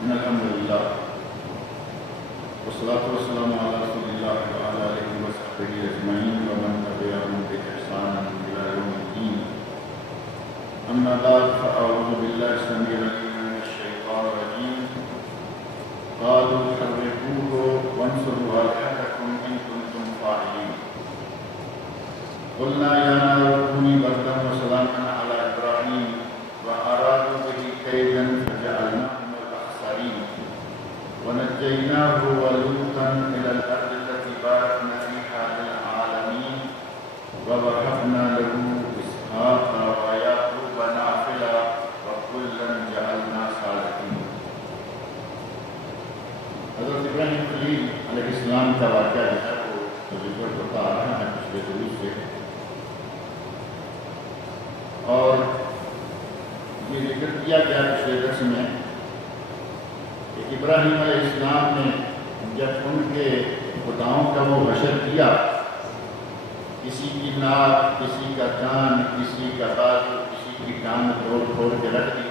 الحمد للہ والصلاة والسلام على رسول الله وعلى آله وصحبه أجمعين ومن تبعهم بإحسان إلى يوم الدين. أما بعد فأعوذ بالله السميع العليم من الشيطان الرجيم. قالوا حرقوه وانصروا آلهتكم إن كنتم فاعلين. قلنا يا نار كوني بردا وسلاما على إبراهيم وأرادوا به كيدا فجعلناهم الأخسرين ونجيناه ولوطا إلى الأرض التي باركنا فيها للعالمين ووهبنا له إسحاق ويعقوب نافلة وكلا جعلنا صالحين. حضرت ابراہیم خلیل علیہ السلام کا واقعہ جو ہے وہ ذکر ہوتا آ رہا ہے پچھلے دروس سے، اور یہ ذکر کیا گیا پچھلے درس میں کہ ابراہیم علیہ السلام نے جب ان کے خداؤں کا وہ حشر کیا، کسی کی ناک، کسی کا کان، کسی کا بازو، کسی کی ٹانگ توڑ توڑ کے رکھ دی،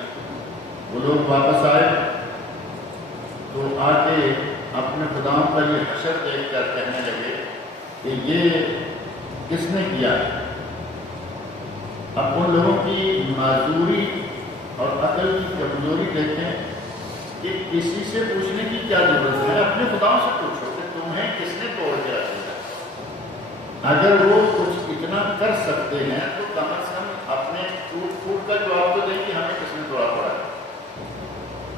وہ لوگ واپس آئے تو آ کے اپنے خداؤں کا یہ حشر دیکھ کر کہنے لگے کہ یہ کس نے کیا ہے؟ اب ان لوگوں کی معذوری اور عقل کی کمزوری دیکھیں کہ کسی سے پوچھنے کی کیا ضرورت ہے، اپنے خداؤں سے پوچھو کہ تمہیں کس نے توڑ کے رکھا ہے۔ اگر وہ کچھ اتنا کر سکتے ہیں تو کم از کم اپنے ٹوٹ پھوٹ کا جواب تو دیں کہ ہمیں کس نے توڑا پڑا ہے۔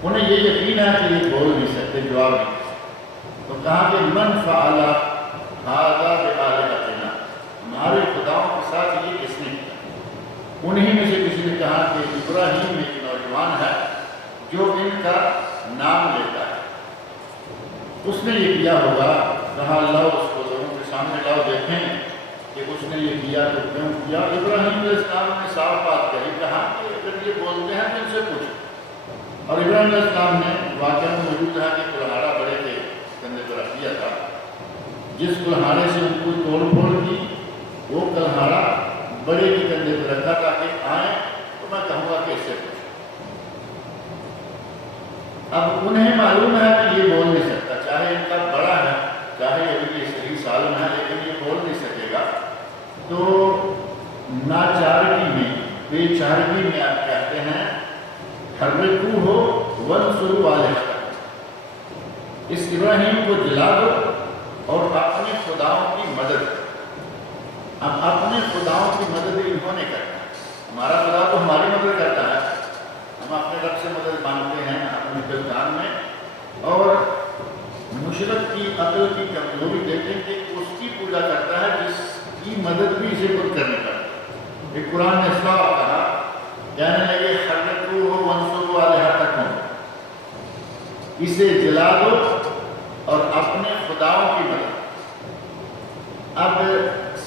انہیں یہ یقین ہے کہ یہ بول نہیں سکتے، جواب نہیں دے سکتے، تو کہا کہ من فعل ھذا بآلہتنا، ہمارے خداؤں کے ساتھ یہ کس نے کیا؟ انہی میں سے کسی نے کہا کہ ابراہیم ایک نوجوان ہے جو ان کا نام لیتا ہے، اس نے یہ کیا ہوگا۔ کہا لاؤ اس کو لوگوں کے سامنے لاؤ، دیکھیں کہ اس نے یہ کیا تو کیوں کیا۔ ابراہیم علیہ السلام نے صاف بات کہی، کہا کہ اگر یہ بولتے ہیں تو ان سے پوچھو۔ اور ابراہیم علیہ السلام نے واقعہ میں موجود ہے کہ کلہاڑا بڑے کے کندھے پر رکھ دیا تھا، جس کلہاڑے سے ان کو توڑ پھوڑ کی وہ کلہاڑا بڑے کے کندھے پر رکھا تاکہ آئیں تو میں کہوں گا کہ اس سے پوچھو۔ اب انہیں معلوم ہے کہ یہ بول نہیں سکتا، چاہے ان کا بڑا ہے، چاہے ابھی صحیح سال میں ہے، لیکن یہ بول نہیں سکے گا۔ تو ناچارگی میں، بے چارگی میں آپ کہتے ہیں حرقوہ وانصروا آلہتکم، اس ابراہیم کو جلا دو اور اپنے خداؤں کی مدد کرو۔ اب اپنے خداؤں کی مدد انہوں نے کرنا ہے، ہمارا خدا تو ہماری مدد کرتا ہے، ہم اپنے رب سے مدد مانگتے ہیں اپنے دلدان میں، اور مشرک کی عقل کی کمزوری دیکھیں کہ اس کی پوجا کرتا ہے جس کی مدد بھی اسے خود کرنی پڑتی ہے۔ ایک قرآن نے صاف کہا، کہنے لگے حرقوہ وانصروا آلہتکم، اسے جلا دو اور اپنے خداؤں کی مدد۔ اب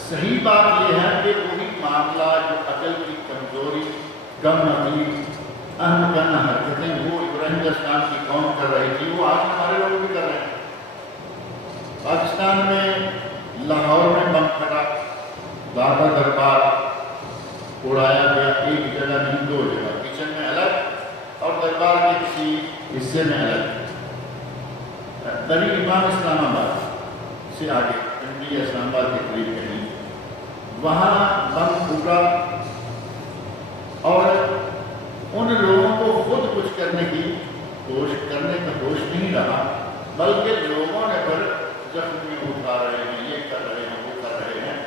صحیح بات یہ ہے کہ وہی معاملہ جو عقل کی کمزوری، کم عقلی، اہم کن حرکتیں وہ ابراہیم علیہ السلام کی قوم کر رہی تھی، وہ آج ہمارے لوگ بھی کر رہے ہیں۔ پاکستان میں لاہور میں بم پھٹا، دادا دربار اڑایا گیا، ایک جگہ نہیں دو جگہ، کچن میں الگ اور دربار کے کسی حصے میں الگ۔ دریں امام اسلام آباد سے آگے پنڈی اسلام آباد کے قریب کہیں وہاں بم پھوٹا، اور ان لوگوں کو خود کچھ کرنے کا ہوش نہیں رہا، بلکہ لوگوں نے پر زخمی اٹھا رہے ہیں، یہ کر رہے ہیں، وہ کر رہے ہیں۔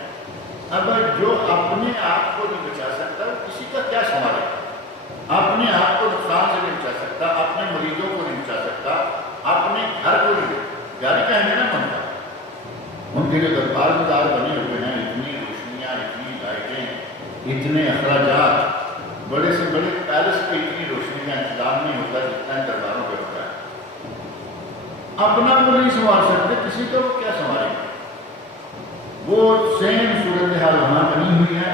اب جو اپنے آپ کو نہیں بچا سکتا وہ کسی کا کیا سنبھالے گا؟ اپنے آپ کو نقصان سے نہیں بچا سکتا، اپنے مریضوں کو نہیں بچا سکتا، اپنے گھر کو نہیں، گھر کہیں گے نا بنتا۔ ان کے جو دربار مدار بنے ہوئے ہیں، اتنی روشنیاں، اتنی لائٹیں، اتنے اخراجات، بڑے سے بڑے پیلس پہ اتنی روشنی کا انتظام نہیں ہوتا جتنا درباروں پہ ہوتا ہے۔ اپنا کو نہیں سنبھال سکتے، کسی کو وہ کیا سنبھالیں گے؟ وہ سیم صورتحال وہاں بنی ہوئی ہے۔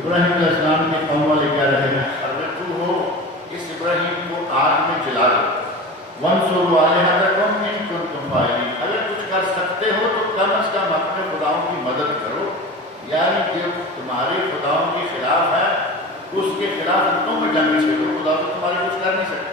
ابراہیم علیہ السلام کے قوم والے کیا رہے ہیں؟ حرقوہ، اس ابراہیم کو آگ میں جلا دو، وانصروا آلہتکم ان کنتم فاعلین، اگر کچھ کر سکتے ہو تو کم از کم اپنے خداؤں کی مدد کرو، یعنی جو تمہارے خداؤں کے خلاف ہے اس کے خلاف تم میں جنگ چھیڑو، خدا تو تمہارے کچھ کر نہیں سکتے۔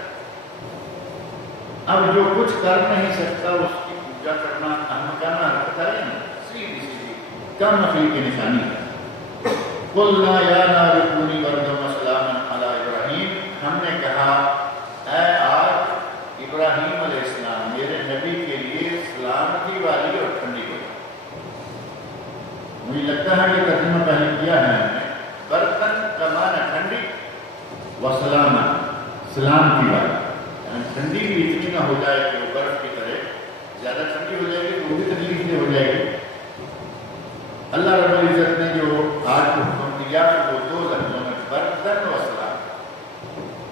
اب جو کچھ کر نہیں سکتا اس کی پوجا کرنا احمقانہ حرکت ہے نہیں، سیدھی سیدھی کم عقلی کی نشانی ہے۔ قلنا یا نار کونی بردا وسلاما علی ابراہیم، ہم نے کہا اے آگ ابراہیم علیہ السلام میرے نبی کے لیے سلامتی والی اور ٹھنڈی ہو جائے۔ مجھے لگتا ہے کہ ترجمہ پہلے کیا ہے ہم نے، برتن کا معنی ٹھنڈی وسلاما سلامتی والی، یعنی ٹھنڈی بھی اتنی نہ ہو جائے کہ وہ برف کی طرح زیادہ ٹھنڈی ہو جائے گی تو وہ بھی تکلیف دہ ہو جائے گی۔ اللہ رب العزت نے جو آج کو حکم دیا کہ وہ دو لفظوں میں برتن و سلام،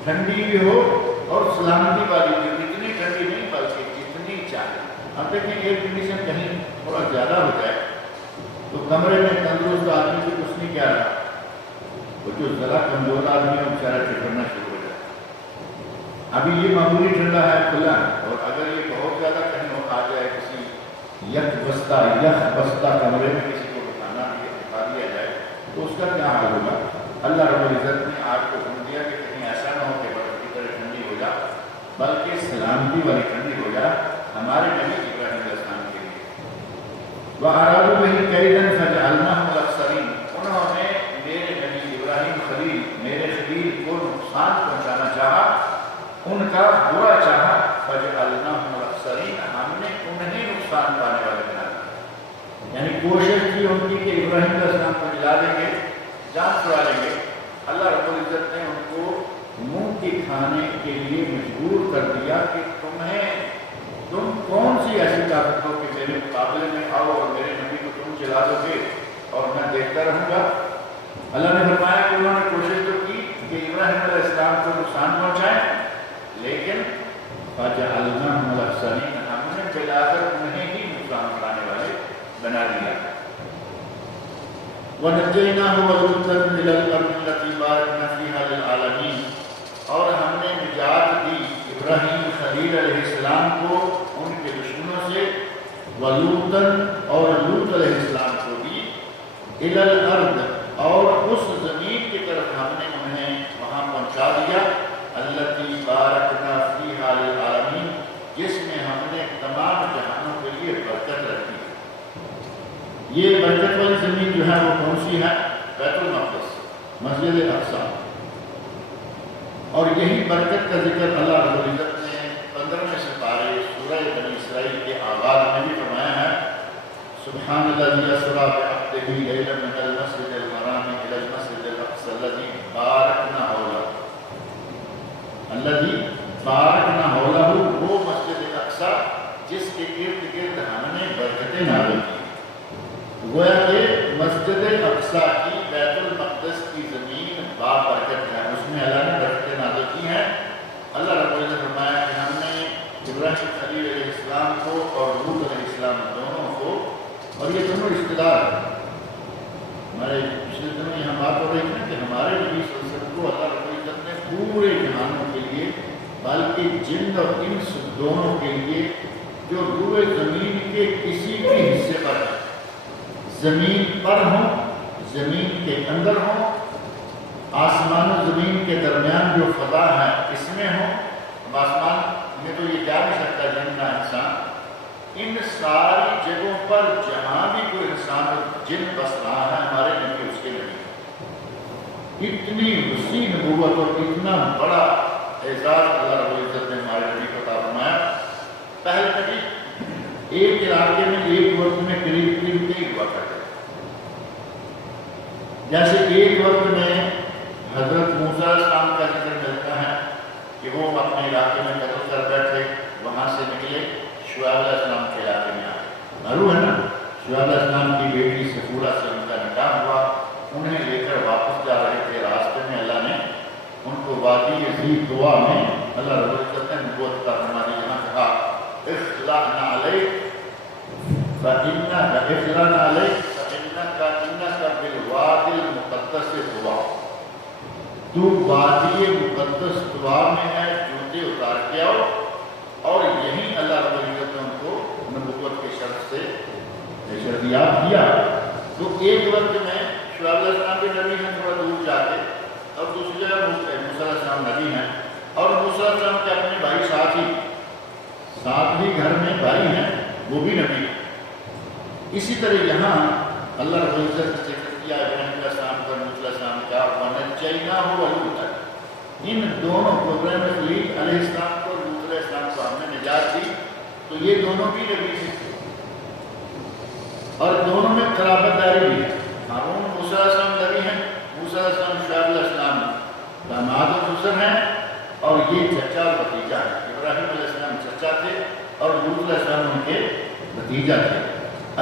ٹھنڈی بھی ہو اور سلامتی والی بھی، اتنی ٹھنڈی نہیں بلکہ جتنی چاہیے۔ اب دیکھیں ایئر کنڈیشن کہیں تھوڑا زیادہ ہو جائے تو کمرے میں تندرست آدمی سے کچھ نہیں کیا رہا، وہ جو ذرا کمزور آدمی ہے وہ بیچارہ ٹھنڈنا شروع ہو جائے۔ ابھی یہ معمولی ٹھنڈا ہے کھلا ہے، اور اگر یہ بہت زیادہ کہیں آ جائے کسی یک بستہ کمرے میں کسی کو بٹھا دیا جائے تو اس کا کیا حال ہوگا؟ اللہ رب العزت نے آج کو حکم دیا کہ کہیں ایسا نہ ہو کہ برف کی طرح ٹھنڈی ہو جائے، بلکہ سلامتی والی ٹھنڈی ہو جائے ہمارے نبی ابراہیم علیہ السلام کے لیے۔ وَأَرَادُوا بِهِ كَيْدًا فَجَعَلْنَاهُمُ الْأَخْسَرِينَ، انہوں نے میرے نبی ابراہیم خلیل میرے خلیل کو نقصان پہنچانا چاہا، ان کا برا چاہا، فَجَعَلْنَاهُمُ الْأَخْسَرِينَ، ہم نے انہیں نقصان پانے والے بنا دیا۔ یعنی کوشش کی ان کی کہ ابراہیم علیہ السلام کو جلا دیں گے، جان چھڑا لیں گے، اللہ رب العزت نے ان کو منہ کی کھانے کے لیے مجبور کر دیا کہ تم کون سی ایسی طاقت ہو کہ میرے مقابلے میں آؤ اور میرے نبی کو تم جلا دو گے اور میں دیکھتا رہوں گا۔ اللہ نے فرمایا کہ انہوں نے کوشش تو کی کہ ابراہیم علیہ السلام کو نقصان پہنچائیں، لیکن فَجَعَلْنَاهُمُ الْأَخْسَرِينَ، ہم نے بلا کر انہیں ہی نقصان اٹھانے والے بنا دیا۔ وَنَجَّيْنَاهُ وَلُوطًا إِلَى الْأَرْضِ الَّتِي بَارَكْنَا فِيهَا لِلْعَالَمِينَ، اور ہم نے نجات دی ابراہیم خلیل علیہ السلام کو ان کے دشمنوں سے، وَلُوطًا اور لوط علیہ السلام کو بھی، إِلَى الْأَرْضِ اور اس زمین کی طرف ہم نے انہیں وہاں پہنچا دیا، الَّتِي بَارَكْنَا فِيهَا لِلْعَالَمِينَ، جس میں ہم نے تمام جہانوں کے لیے برکت رکھی۔ یہ برکت والی زمین جو ہے وہ کون سی ہے؟ بیت المقدس، مسجد اقصی، اور یہی برکت کا ذکر اللہ رب العزت نے 15ویں سپارے سورہ بنی اسرائیل کے آغاز میں بھی فرمایا ہے۔ سبحان الذی اسری بعبدہ لیلا من المسجد الحرام الی المسجد الاقصی الذی بارکنا حولہ، الذی بارکنا حولہ، وہ مسجد اقصی جس کے ارد گرد ہم نے برکتیں نازل کی۔ گویا کہ مسجد اقصی کی بیت المقدس کی زمین بابرکت ہے، اس میں اللہ نے برکتیں نازل کی ہیں۔ اللہ رب العزت نے فرمایا کہ ہم نے ابراہیم خلیل علیہ السلام کو اور لوط علیہ السلام دونوں کو، اور یہ دونوں رشتہ دار ہیں، ہمارے پچھلے دنوں یہاں بات ہو رہی ہے کہ ہمارے نبی صلی اللہ علیہ وسلم کو اللہ رب العزت نے پورے جہانوں کے لیے، بلکہ جن اور انس دونوں کے لیے جو روئے زمین کے کسی بھی حصے پر ہے، زمین پر ہوں، زمین کے اندر ہوں، آسمان و زمین کے درمیان جو فضا ہے اس میں ہوں، آسمان میں تو یہ جا نہیں سکتا جن کا انسان، ان ساری جگہوں پر جہاں بھی کوئی انسان اور جن بس رہا ہے ہمارے نبی اس کے نبی، اتنی وسیع نبوت اور اتنا بڑا اعزاز اللہ رب العزت نے ہمارے نبی کو عطا فرمایا۔ پہلے نبی ایک علاقے میں ایک وقت میں قریب کئی ہوا کرتے، جیسے ایک وقت میں حضرت موسیٰ علیہ السلام کا ذکر ملتا ہے کہ وہ اپنے علاقے میں قتل کر بیٹھے، وہاں سے نکلے شعیب علیہ السلام کے علاقے میں آئے، معلوم ہے نا، شعیب علیہ السلام کی بیٹی صفورہ سے ان کا نکاح ہوا، انہیں لے کر واپس جا رہے تھے، راستے میں اللہ نے ان کو وادی ذی طویٰ میں اللہ رب العزت نے نبوت کا فرما دی، جہاں کہا اخلعنا علیک فإنک اخلعنا علیک فإنک بالوادی المقدس طویٰ، تو وادی مقدس طویٰ میں ہے، جوتے اتار کے آؤ، اور یہی اللہ رب العزت نے ان کو نبوت کے شرط سے شرطیاب کیا۔ تو ایک وقت میں شعیب علیہ السلام کے نبی ہیں تھوڑا دور جا کے، اور دوسری جگہ موسیٰ علیہ السلام نبی ہیں، اور موسیٰ علیہ السلام کے اپنے بھائی ساتھی ساتھ ہی گھر میں بھائی ہیں وہ بھی نبی ہیں۔ اسی طرح یہاں اللہ رب العزت نے ذکر کیا ابراہیم علیہ السلام کا، نوح علیہ السلام کا، وَنَجَّيْنَاهُ وَلُوطًا، ان دونوں کو ابراہیم خلیل علیہ السلام کو اور لوط علیہ السلام کو ہم نے نجات دی، تو یہ دونوں بھی نبی تھے اور دونوں میں قرابت داری بھی ہے۔ ہارون موسیٰ علیہ السلام نبی ہیں، موسیٰ علیہ السلام شعیب علیہ السلام داماد و خسر ہیں، اور یہ چچا اور بھتیجا ہے۔ ابراہیم علیہ السلام چچا تھے اور لوط علیہ السلام ان کے بھتیجا تھے۔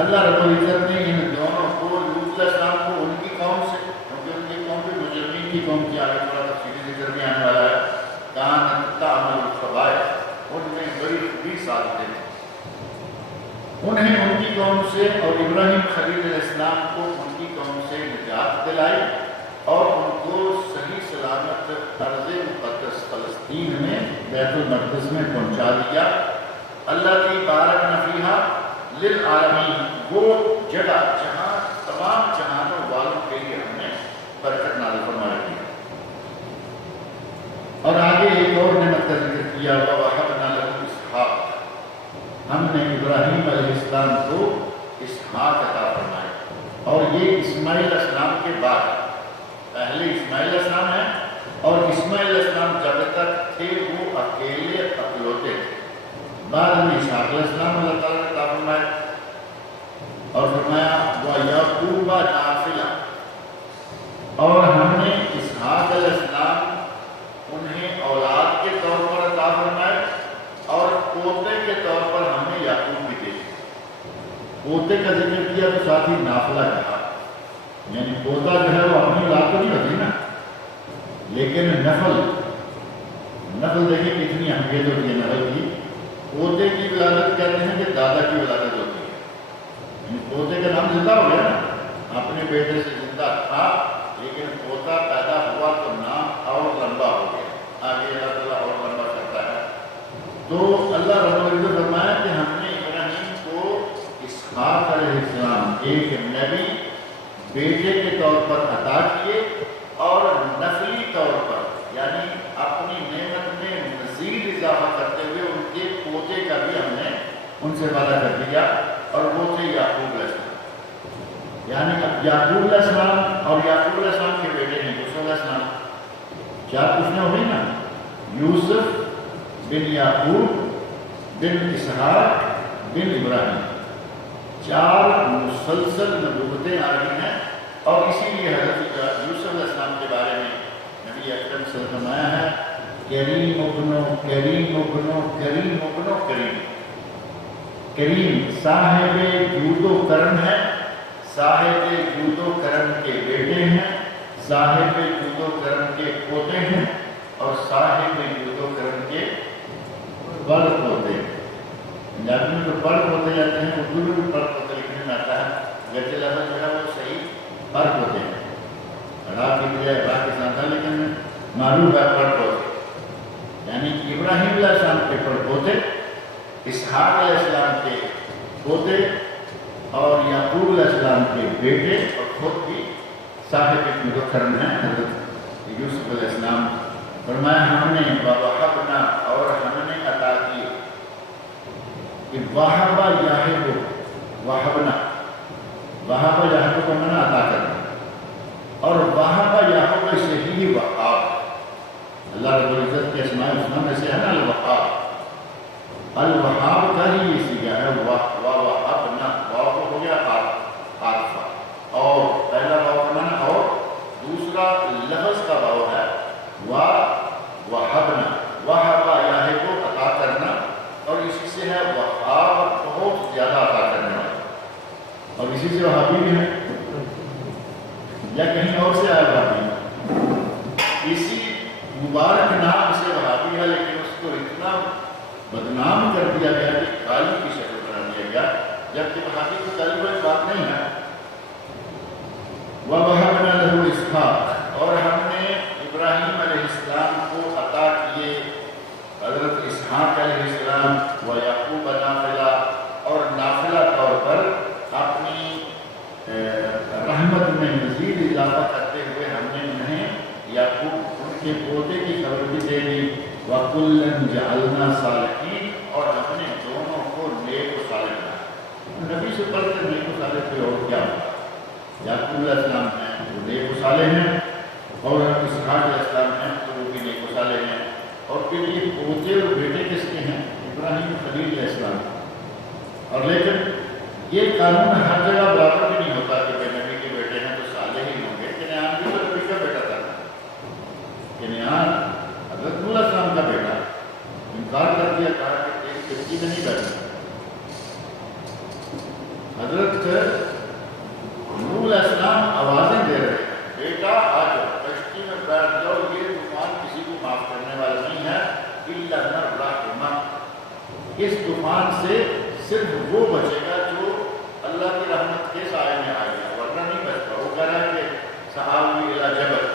اللہ رب العزت نے ان دونوں کو، لوط علیہ السلام کو ان کی قوم سے، کیونکہ ان کی قوم بھی مجرمین کی قوم کی، آگے تھوڑا تفصیلی ذکر میں آنے والا ہے، کانت تعمل الخبائث، ان میں بڑی خبیث عادتیں تھیں، انہیں ان کی قوم سے اور ابراہیم خلیل علیہ السلام کو ان کی قوم سے نجات دلائی اور ان کو صحیح سلامت ارض مقدس فلسطین میں بیت المقدس میں پہنچا دیا۔ اللہ کی بارکنا فیہا للعالمین، وہ جگہ جہاں تمام جہانوں والوں کے لیے ہم نے برکت نازل فرما رکھی ہے۔ اور آگے ایک اور نعمت کا ذکر کیا، وَوَهَبْنَا لَهُ إِسْحَاقَ، ہم نے ابراہیم علیہ السلام کو اسحاق عطا فرمائے، اور یہ اسماعیل علیہ السلام کے بعد، پہلے اسماعیل علیہ السلام ہیں، اور اسماعیل علیہ السلام جب تک تھے وہ اکیلے اکلوتے تھے، بعد میں اسحاق علیہ السلام اللہ تعالیٰ نے عطا فرمائے، اور فرمایا وَيَعْقُوبَ نَافِلًا، اور ہم نے اسحاق علیہ السلام انہیں اولاد کے طور پر عطا فرمائے، اور پوتے کے طور پر ہم نے یعقوب بھی دے دیا۔ پوتے کا ذکر کیا تو ساتھ ہی نافلہ کہا، یعنی پوتا جو ہے وہ اپنی اولاد تو نہیں ہوتی نا، لیکن نفل دیکھیں کتنی اہمیت ہوتی ہے نفل کی۔ پوتے کی ولادت کہتے ہیں کہ دادا کی ولادت ہوتی ہے، یعنی پوتے کا نام زندہ ہو گیا نا، اپنے بیٹے سے زندہ تھا لیکن پوتا پیدا ہوا تو نام اور لمبا ہو گیا، آگے اللہ تعالیٰ اور لمبا کرتا ہے۔ تو اللہ رب العزت فرمایا کہ ہم نے ابراہیم کو اسحاق علیہ السلام ایک نبی بیٹے کے طور پر عطا کیے، اور نسلی طور پر یعنی اپنی نعمت میں مزید اضافہ کرتے ہوئے ان کے پوتے کا بھی ہم نے ان سے وعدہ کر دیا، اور وہ تھے یعقوب علیہ السلام۔ یعنی اب یعقوب علیہ السلام اور یعقوب علیہ السلام کے بیٹے ہیں یوسف علیہ السلام، چار پوچھنا ہوئی نا، یوسف بن یعقوب بن اسحاق بن ابراہیم، چار مسلسل نبوتیں آ رہی ہیں، اور اسی لیے حضرت یوسف علیہ السلام کے بارے میں نبی اکرم صلی اللہ علیہ وسلم فرمایا ہے کریم ابنو کریم ابنو کریم ابنو کریم، کریم صاحب جود و کرم ہے، صاحب جود و کرم کے بیٹے ہیں، صاحب جود و کرم کے پوتے ہیں، اور صاحب جود و کرم کے بڑ پوتے ہیں۔ پنجابی میں تو بڑ پوتے جاتے ہیں، اردو میں بھی بڑ پوتے لکھنے میں آتا ہے، گرچہ لفظ جو ہے وہ صحیح بڑ پوتے ہیں، اڑا کی بجائے با کے ساتھ ہے، لیکن معروف ہے بڑ پوتے، یعنی ابراہیم علیہ السلام کے بڑ پوتے، اسحاق علیہ السلام کے پوتے، اور یعقوب علیہ السلام کے بیٹے، اور خود بھی صاحب جود و کرم ہیں حضرت یوسف علیہ السلام۔ فرمایا ہم نے وَوَهَبْنَا، اور ہم نے عطا کیے، کہ وَهَبَ يَهِبُ، وَهَبْنَا، وَهَبَ يَهِبُ کو منا عطا کرنا، اور وَهَبَ يَهِبُ سے ہی وہاب، اللہ رب العزت کے اسماء الحسنی میں سے ہے نا الوہاب، الوہاب کا ہی یہ سیگا ہے، وَوَهَبْنَا، واو کو ہو گیا عاطفہ، اور پہلا واو کا معنی اور دوسرا لفظ کا واو ہے وَوَهَبْنَا، وَهَبَ يَهِبُ عطا کرنا، اور اسی سے ہے وہاب بہت زیادہ عطا کرنے والا، اور اسی سے وہابی بھی ہے، یا کہیں اور سے آیا وہابی، اسی مبارک نام سے وہابی ہے، لیکن اس کو اتنا بدنام کر دیا گیا کہ کالی کی شکل بنا دیا گیا، جبکہ وہابی کو کالی کوئی بات نہیں ہے۔ وَوَهَبْنَا لَهُ إِسْحَاقَ، اور ہم نے ابراہیم علیہ السلام کو عطا کیے حضرت اسحاق علیہ السلام، وَيَعْقُوبَ نَافِلًا، اور نافلہ طور پر اپنی رحمت میں مزید اضافہ کرتے ہوئے ہم نے انہیں یعقوب ان کے پوتے کی خبر بھی دے دی، وَكُلًّا جَعَلْنَا صَالِحِينَ، اور ہم نے سے پڑھ کر نیک و صالح کوئی اور کیا ہوگا؟ یعقوب علیہ السلام ہیں وہ نیک و صالح ہیں، اور اسحاق علیہ السلام ہیں تو وہ بھی نیک و صالح ہیں، اور پھر یہ پوتے اور بیٹے کس کے ہیں؟ ابراہیم خلیل علیہ السلام۔ اور لیکن یہ قانون ہر جگہ برابر بھی نہیں ہوتا کہ نبی کے بیٹے ہیں تو صالح ہی ہوں گے۔ کنعان بھی تو نبی کا بیٹا تھا، کنعان حضرت نوح علیہ السلام کا بیٹا، انکار کر دیا، کہا کہ ایک کشتی میں نہیں بیٹھا۔ حضرت نوح علیہ السلام آوازیں دے رہے ہیں، بیٹا آ جاؤ، کشتی میں بیٹھ جاؤ، یہ طوفان کسی کو معاف کرنے والا نہیں ہے، الا من رحمہ، اس طوفان سے صرف وہ بچے گا جو اللہ کی رحمت کے سائے میں آ گیا، ورنہ نہیں بچتا۔ وہ کہہ رہا ہے کہ صحابی الی جبل،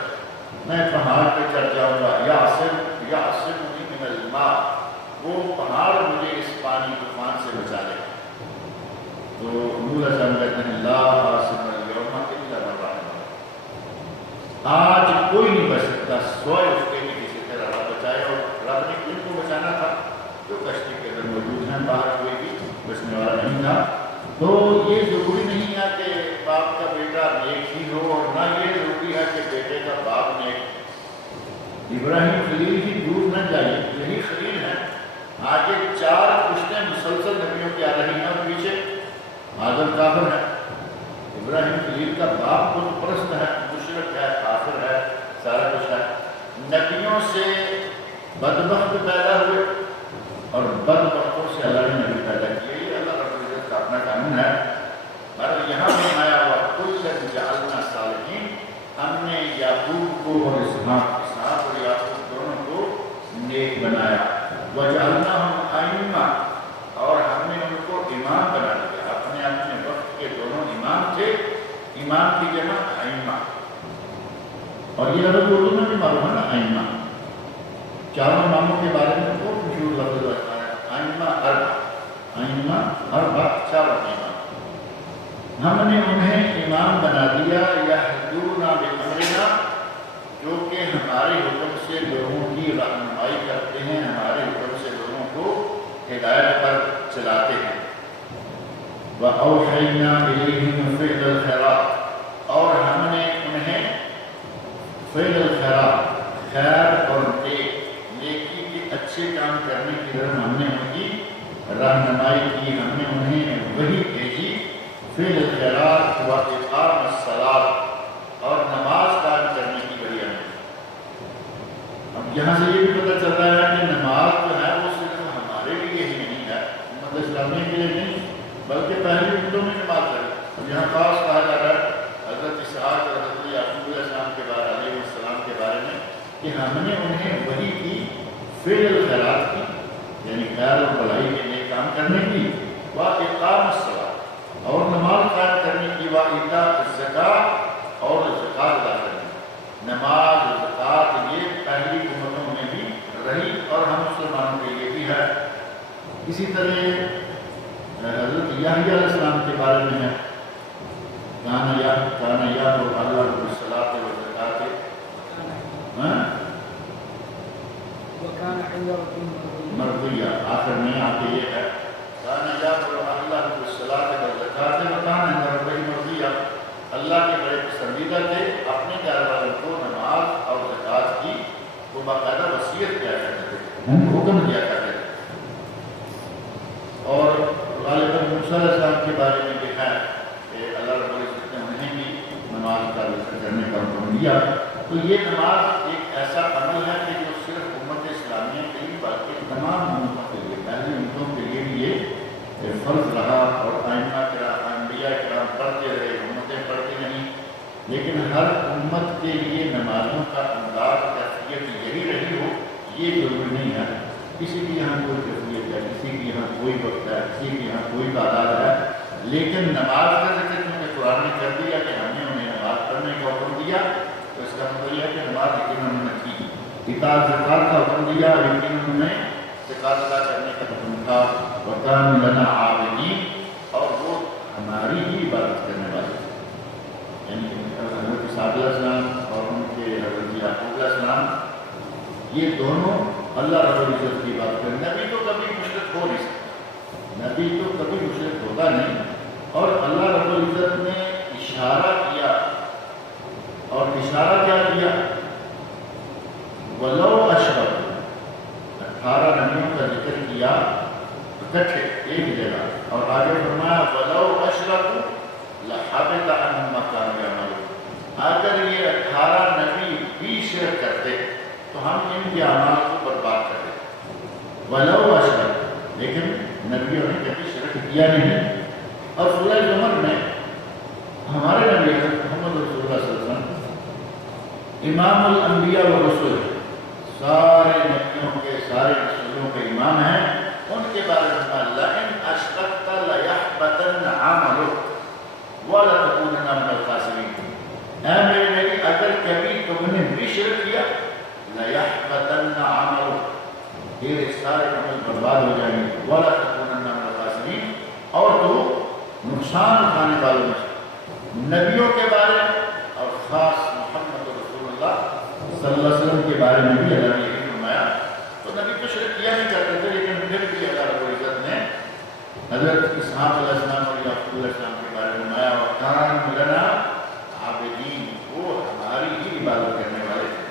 میں پہاڑ پہ چڑھ جاؤں گا، یعصمنی من الماء، وہ پہاڑ مجھے اس پانی طوفان سے بچا لے گا۔ تو نوح علیہ السلام کہتے ہیں لا عاصم اليوم الا من رحم، آج کوئی نہیں بچ سکتا سوائے اس کے کہ کسی طرح رب بچائے، اور رب نے کن کو بچانا تھا؟ جو کشتی کے اندر موجود ہیں، باہر کوئی بھی بچنے والا نہیں تھا۔ تو یہ ضروری نہیں ہے کہ باپ کا بیٹا نیک ہی ہو، اور نہ یہ ضروری ہے کہ بیٹے کا باپ نیک۔ ابراہیم خلیل ہی دور نہ جائیے، یہی خلیل ہے۔ آگے 4 پشتیں مسلسل نبیوں کی آ رہی ہیں، اور پیچھے حاضر کافر ہے۔ ابراہیم خلیل کا باپ بت پرست ہے، مشرک ہے، کافر ہے، سارا کچھ ہے۔ نبیوں سے بدبخت پیدا ہوئے، اور بدبختوں سے اللہ نے نبی پیدا کیے، یہ اللہ رب العزت کا اپنا قانون ہے۔ اور یہاں بھی آیا ہوا کُلًّا جعلنا صالحین، ہم نے یعقوب کو اور اسحاق اور یعقوب دونوں کو نیک بنایا، وجعلناہم ائمہ، اور ہم نے ان کو امام بنا دیا، اپنے اپنے وقت کے دونوں امام تھے، امام کی جمع ائمہ، اور یہ لفظ اردو میں بھی معلوم ہے نا، ائمہ۔ چاروں اماموں کے بارے میں بہت مشہور لفظ رکھا ہے، ائمہ اربع، 4 امام۔ ہم نے انہیں امام بنا دیا، یہدون بامرنا، جو کہ ہمارے حکم سے لوگوں کی رہنمائی کرتے ہیں، ہمارے حکم سے لوگوں کو ہدایت پر چلاتے ہیں۔ وَأَوْحَيْنَا إِلَيْهِمْ فِعْلَ الْخَيْرَاتِ، اور ہم نے انہیں فعل الخیرات، خیر اور نیکی کے اچھے کام کرنے کی طرف ہم نے ان کی رہنمائی کی، ہم نے انہیں وحی بھیجی، فعل الخیرات وَإِقَامَ الصَّلَاةِ، اور نماز قائم کرنے کی وحی ہمیں۔ اب یہاں سے یہ بھی پتہ چل رہا ہے کہ نماز جو ہے وہ صرف ہمارے لیے ہی نہیں ہے، امت اسلامیہ کے لیے نہیں، بلکہ پہلی امتوں میں نماز ہے۔ اب یہاں خاص کہا جا رہا ہے حضرت اسحاق اور حضرت یعقوب علیہ السلام کے بارے علیہ السلام کے بارے میں کہ ہم نے انہیں وحی کی، فعل الخیرات کی، یعنی خیر اور بھلائی کے نیک کام کرنے کی، وَإِقَامَ الصَّلَاةِ، اور نماز قائم کرنے کی، وَإِيتَاءِ الزَّکَاةِ، اور زکوٰۃ ادا کرنے کی۔ نماز اور زکوٰۃ یہ پہلی امتوں میں بھی رہی، اور ہم مسلمانوں کے لیے بھی ہے۔ اسی طرح حضرت یحییٰ علیہ السلام کے بارے میں ہے، کان یأمر اللہ بالصلاۃ والزکاۃ مرضیہ، آخر میں آتے یہ ہے کان یأمر اللہ بالصلاۃ والزکاۃ وکان عند ربہ مرضیہ، اللہ کے بڑے پسندیدہ تھے، اپنے گھر والوں کو نماز اور زکوٰۃ کی وہ باقاعدہ وصیت کیا کرتے تھے، حکم دیا کرتے تھے۔ اور غالباً موسیٰ علیہ السلام کے بارے میں بھی ہے کہ اللہ رب العزت نے انہیں بھی نماز کا ذکر کرنے کا حکم دیا۔ تو یہ نماز ایک ایسا عمل ہے کہ جو صرف امت اسلامیہ کے لیے بلکہ تمام امتوں کے لیے، پہلی امتوں کے لیے بھی یہ فرض رہا، اور ائمہ کرام، انبیاء کرام پڑھتے رہے، امتیں پڑھتی نہیں، لیکن ہر امت کے لیے نمازوں کا انداز کیفیت یہی رہی ہو یہ ضروری نہیں ہے۔ کسی کے یہاں کوئی کیفیت ہے، کسی کے یہاں کوئی وقت ہے، کسی کے یہاں کوئی تعداد ہے، لیکن نماز کا ذکر کیونکہ قرآن نے کر دیا کہ ہم نے انہیں نماز پڑھنے کا حکم دیا، تو اس کا مطلب یہ ہے کہ نماز یقیناً انہوں نے کی، اطاعت زکوٰۃ کا حکم دیا، لیکن انہوں نے زکوٰۃ ادا کرنے کا حکم تھا، وَكَانُوا لَنَا عَابِدِينَ، اور وہ ہماری ہی عبادت کرنے والے تھے۔ یعنی حضرت اسحاق علیہ السلام اور ان کے حضرت یعقوب علیہ السلام یہ دونوں اللہ رب العزت کی بات کریں۔ نبی تو کبھی مشرک ہو نہیں سکتا، نبی تو کبھی مشرک ہوتا نہیں، نبیوں کا ذکر کیا اکٹھے ایک جگہ، اور آگے فرمایا وَلَوْ أَشْرَكُوا لَحَبِطَ عَنْهُمْ مَا كَانُوا يَعْمَلُونَ، اگر یہ 18 نبی بھی شرک کرتے تو ہم ان کے اعمال کو برباد کر دیتے۔ وَلَوْ أَشْرَكُوا، لیکن نبیوں نے کبھی شرک کیا نہیں۔ اور سورہ زمر میں ہمارے نبی محمد رسول اللہ صلی اللہ علیہ وسلم امام الانبیاء والرسل، سارے نبیوں کے سارے رسولوں کے امام ہیں، ان کے بارے میں لَئِنْ أَشْرَكْتَ لَيَحْبَطَنَّ عَمَلُكَ وَلَتَكُونَنَّ مِنَ الْخَاسِرِينَ، اے میرے نبی اگر کبھی تم نے بھی شرک کیا لَيَحْبَطَنَّ عَمَلُكَ، تیرے سارے عمل برباد ہو جائیں گے، وَلَتَكُونَنَّ مِنَ الْخَاسِرِينَ، اور تو نقصان اٹھانے والوں میں سے۔ نبیوں کے بارے میں اور خاص محمد رسول اللہ صلی اللہ علیہ وسلم کے بارے میں بھی اللہ نے یہی فرمایا۔ تو نبی تو شرک کیا نہیں کرتے تھے، لیکن پھر بھی اللہ رب العزت نے حضرت اسحاق علیہ السلام اور یعقوب علیہ السلام کے بارے میں فرمایا وَكَانُوا لَنَا عَابِدِينَ، وہ ہماری ہی عبادت کرنے والے تھے۔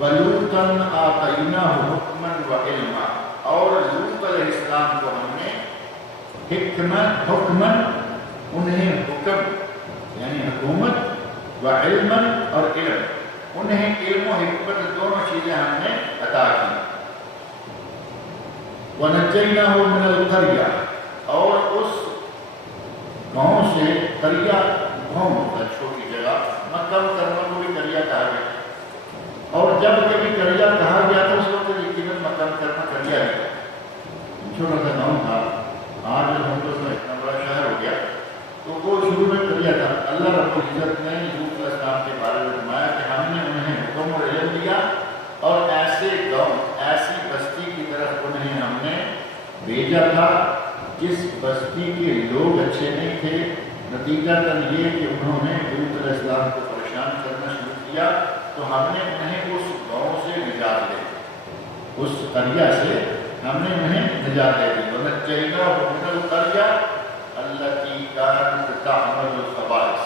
وَلُوطًا آتَيْنَاهُ حُكْمًا وَعِلْمًا، اور لوط علیہ السلام کو ہم نے حکمن انہیں حکم یعنی حکومت، و علمن اور علم، انہیں علم و حکمت دونوں چیزیں ہم نے عطا کی۔ وَنَجَّيْنَاهُ مِنَ الْقَرْيَةِ، اور اس گاؤں سے، قریہ گاؤں ہوتا ہے چھوٹی جگہ، مکہ مکرمہ کو بھی قریہ کہا گیا، اور جب کبھی قریہ کہا گیا تو اس وقت یقیناً مکہ مکرمہ قریہ نہیں، چھوٹا سا گاؤں تھا۔ آج ہم تو اتنا بڑا شہر ہو گیا، تو وہ شروع میں قریہ تھا۔ اللہ رب العزت نے یوسف علیہ السلام کے بارے میں فرمایا کہ ہم نے انہیں حکم اور علم دیا، اور ایسے گاؤں، ایسی بستی کی طرف انہیں ہم نے بھیجا تھا جس بستی کے لوگ اچھے نہیں تھے۔ نتیجہ تن یہ کہ انہوں نے یوسف علیہ السلام کو پریشان کرنا شروع کیا، تو ہم نے انہیں اس گاؤں سے نجات دے دی، اس قریہ سے ہم نے انہیں نجات دے دی۔ وَنَجَّيْنَاهُ مِنَ الْقَرْيَةِ الَّتِي كَانَتْ تَعْمَلُ الْخَبَائِثَ،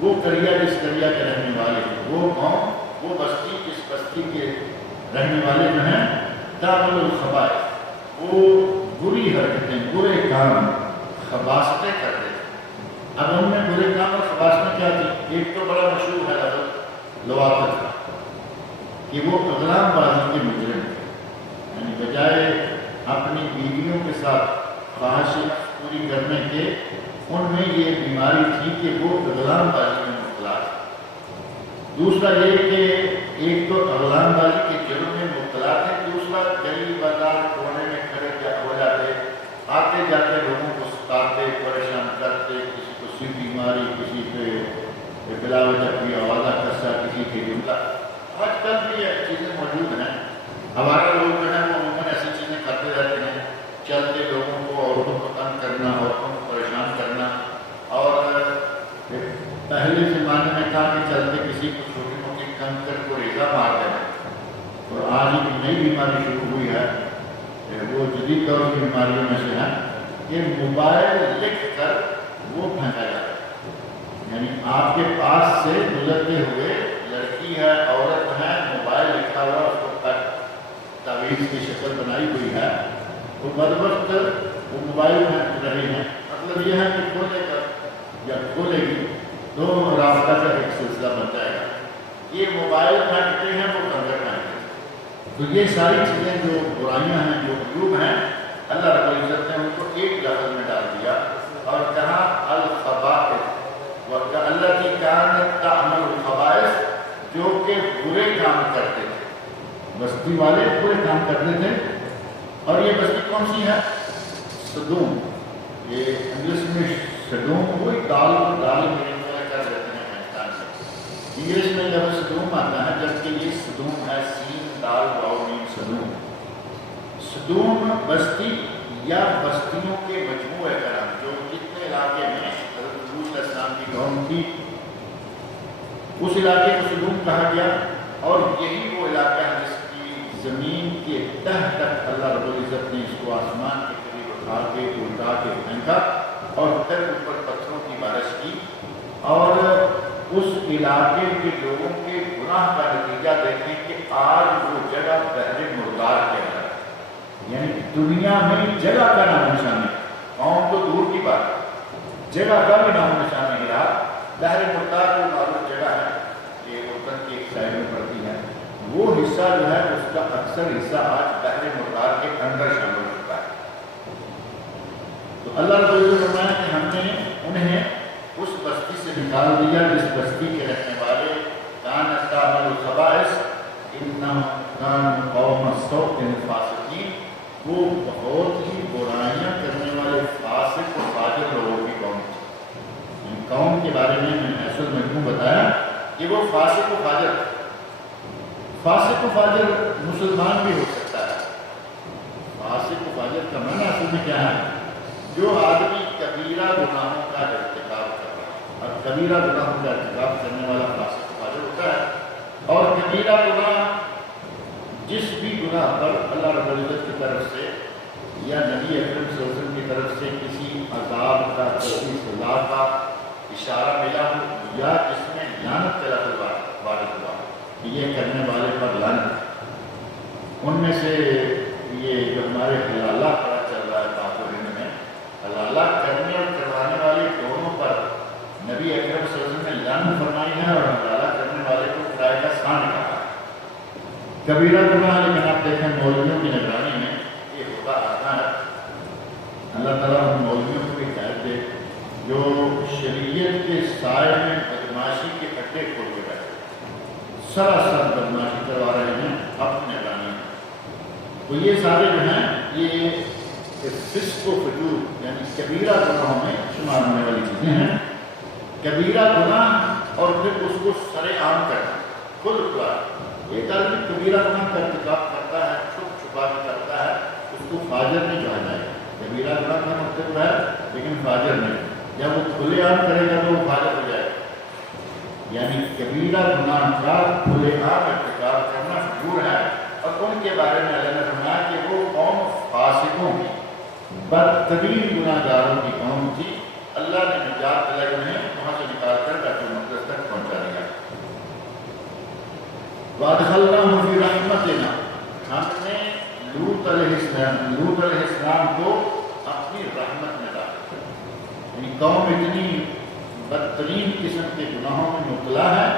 وہ قریہ جس قریہ کے رہنے والے ہیں، وہ گاؤں، وہ بستی جس بستی کے رہنے والے جو ہیں تعمل الخبائث، وہ بری حرکتیں، برے کام، خباثتیں کرتے تھے۔ اب ہم نے برے کام اور خباثتیں کیا تھی؟ ایک تو بڑا مشہور ہے لفظ لواطت کا، کہ وہ اغلام بازی کے مجرم تھے، یعنی بجائے اپنی بیویوں کے ساتھ خواہشیں پوری کرنے کے، ان میں یہ بیماری تھی کہ وہ اغلام بازی میں مبتلا تھے۔ دوسرا یہ کہ ایک تو اغلام بازی کے جرم میں مبتلا تھے، دوسرا گلی بازار کونے میں کھڑے ہو جاتے، آتے جاتے لوگوں کو ستاتے، پریشان کرتے، کسی کو سر بیماری، کسی پہ بلا وجہ کوئی آوازہ قصہ، کسی کے جملہ۔ آج کل بھی یہ چیزیں موجود ہیں، ہمارے لوگ جو ہیں وہ عموماً ایسی چیزیں کرتے رہتے ہیں، چلتے لوگوں کو، عورتوں کو تنگ کرنا، عورتوں کو پریشان کرنا، اور پہلے زمانے میں تھا کہ چلتے کسی کو چھوٹی موٹی کنکر کو ریزہ مار دینا، اور آج ایک نئی بیماری شروع ہوئی ہے، وہ جدید دور کی بیماریوں میں سے ہے کہ موبائل لکھ کر وہ پھینکا جاتا ہے، یعنی آپ کے پاس سے گزرتے ہوئے لڑکی ہے، عورت ہے، موبائل لکھا ہوا اس کو تعویذ کی شکل بنائی ہوئی ہے، وہ بدبخت وہ موبائل پھینک رہے ہیں۔ مطلب یہ ہے کہ کھولے کر یا کھولے گی تو رابطہ کا ایک سلسلہ بن جائے گا۔ یہ موبائل پھینکتے ہیں، وہ کنکر پھینکتے ہیں۔ تو یہ ساری چیزیں جو برائیاں ہیں، جو عیوب ہیں، اللہ رب العزت نے ان کو ایک لفظ میں ڈال دیا اور کہا الخبائث، التي كانت تعمل الخبائث، جو کہ برے کام کرتے تھے، بستی والے برے کام کرتے تھے۔ اور یہ بستی کون سی ہے؟ سدوم۔ یہ انگلش میں سدوم، وہی دال میرے کر دیتے ہیں پاکستان سے، انگلش میں جب سدوم آتا ہے، جبکہ یہ سدوم ہے سین دال واؤ میم سدوم۔ سدوم بستی یا بستیوں کے مجموعے کا نام، جو جتنے علاقے میں حضرت لوط علیہ السلام کی قوم تھی، اس علاقے کو سدوم کہا گیا۔ اور یہی وہ علاقہ ہے جس کی زمین کے تہ تک اللہ رب العزت نے اس کو آسمان کے قریب اٹھا کے الٹا کے پھینکا اور پھر اوپر پتھروں کی بارش کی، اور اس علاقے کے لوگوں کے گناہ کا نتیجہ دیکھیں کہ آج وہ جگہ بحر مردار کے ہے۔ یعنی دنیا میں جگہ کا نام نشان ہے، قوم تو دور کی بات، جگہ کا بھی نام نشان نہیں رہا۔ بحر مردار کو معروف جگہ ہے کہ اردن کی ایک سائڈ میں پڑتی ہے، وہ حصہ جو ہے اس کا اکثر حصہ آج بحر مردار کے اندر شامل ہوتا ہے۔ تو اللہ رب العزت نے فرمایا کہ ہم نے انہیں اس بستی سے نکال دیا جس بستی کے رہنے والے کانت تعمل الخبائث انہم کانوا قوم سوء فاسقین، وہ بہت ہی برائیاں کرنے والے فاسق و فاجر لوگوں کی قوم تھی۔ ان قوم کے بارے میں نے ایسا مجموع بتایا کہ وہ فاسق و فاجر، فاسق و فاجر مسلمان بھی ہو سکتا ہے۔ فاسق و فاجر کا معنی اصل میں کیا ہے؟ جو آدمی کبیرہ گناہوں کا ارتکاب کر رہا ہے، اور کبیرہ گناہوں کا ارتکاب کرنے والا فاسق و فاجر ہوتا ہے۔ اور کبیرہ گناہ جس بھی گناہ پر اللہ رب العزت کی طرف سے یا نبی اکرم صلی اللہ علیہ وسلم کی طرف سے کسی عذاب کا، کسی سزا کا اشارہ ملا ہو، یا جس میں لعنت کا لفظ وارد ہوا کہ یہ کرنے والے پر لعنت، ان میں سے یہ جو ہمارے حلالہ پڑا چل رہا ہے پاک و ہند میں، حلالہ کرنے اور کروانے والے دونوں پر نبی اکرم صلی اللہ علیہ وسلم نے لعنت فرمائی ہے، اور حلالہ کرنے والے کو خدائے کا سان کہا ہے۔ کبیرہ گناہ لیکن آپ دیکھیں مولویوں کی نگرانی میں یہ ہوتا آتا ہے۔ اللہ تعالیٰ ہم مولویوں کو بھی ہدایت دے جو شریعت کے سائے میں بدماشی کے اڈے کھول کے بیٹھے، سراسر بدماشی کروا رہے ہیں اپنے نگرانی میں۔ تو یہ سارے جو ہیں یہ فسق و فجور یعنی کبیرہ گناہوں میں شمار ہونے والی چیزیں ہیں۔ کبیرہ گناہ اور پھر اس کو سر عام کرنا، خود اٹھوا، ایک آدمی کبیرہ گناہ کا ارتکاب کرتا ہے، چھپ چھپا کے کرتا ہے، اس کو فاجر نہیں کہا جائے گا۔ کبیرہ گناہ کا مطلب ہے لیکن فاجر نہیں، جب وہ کھلے عام کرے گا تو وہ فاجر ہو جائے گا۔ یعنی کبیرہ گناہ کا کھلے عام ارتکاب کرنا فجور ہے، اور ان کے بارے میں اللہ نے فرمایا کہ وہ قوم فاسقوں کی، بدترین گناہ گاروں کی قوم تھی۔ اللہ نے نجات دلائی، انہیں وہاں سے نکال کر بیت المقدس تک پہنچا دیا۔ وَأَدْخَلْنَاهُمْ فِي رَحْمَتِنَا، ہم نے لوط علیہ السلام کو اپنی رحمت میں ڈالا۔ یعنی قوم اتنی بدترین قسم کے گناہوں میں مبتلا ہے،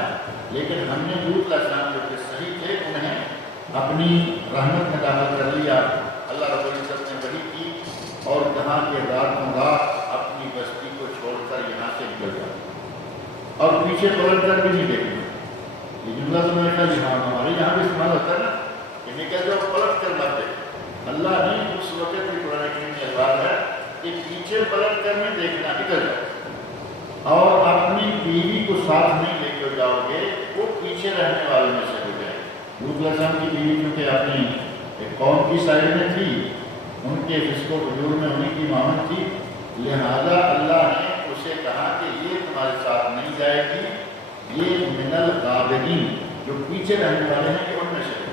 لیکن ہم نے لوط علیہ السلام جو کہ صحیح تھے انہیں اپنی رحمت میں داخل کر لیا۔ اللہ رب العزت نے وحی کی اور کہا کہ راتوں رات اپنی بستی کو چھوڑ کر یہاں سے نکل جاؤ اور پیچھے پلٹ کر بھی نہیں دیکھنا۔ یہ جملہ تو میں نے کہا جی ہاں ہمارے یہاں بھی استعمال ہوتا ہے نا کہ میں کہہ جاؤ پلٹ کر مت دیکھ۔ اللہ نے اس وقت بھی قرآن کریم میں الفاظ ہے کہ پیچھے پلٹ کر نہیں دیکھنا، نکل جاؤ، اور اپنی بیوی کو ساتھ نہیں لے کے جاؤ گے، وہ پیچھے رہنے والوں میں سے ہو جائے۔ لوط علیہ السلام کی بیوی کیونکہ اپنی ایک قوم کی سائڈ میں تھی، ان کے فسق و فجور میں انہیں کی معاون تھی، لہذا اللہ نے اسے کہا کہ یہ تمہارے ساتھ نہیں جائے گی، یہ من الغابرین جو پیچھے رہنے والے ہیں کہ ان میں سے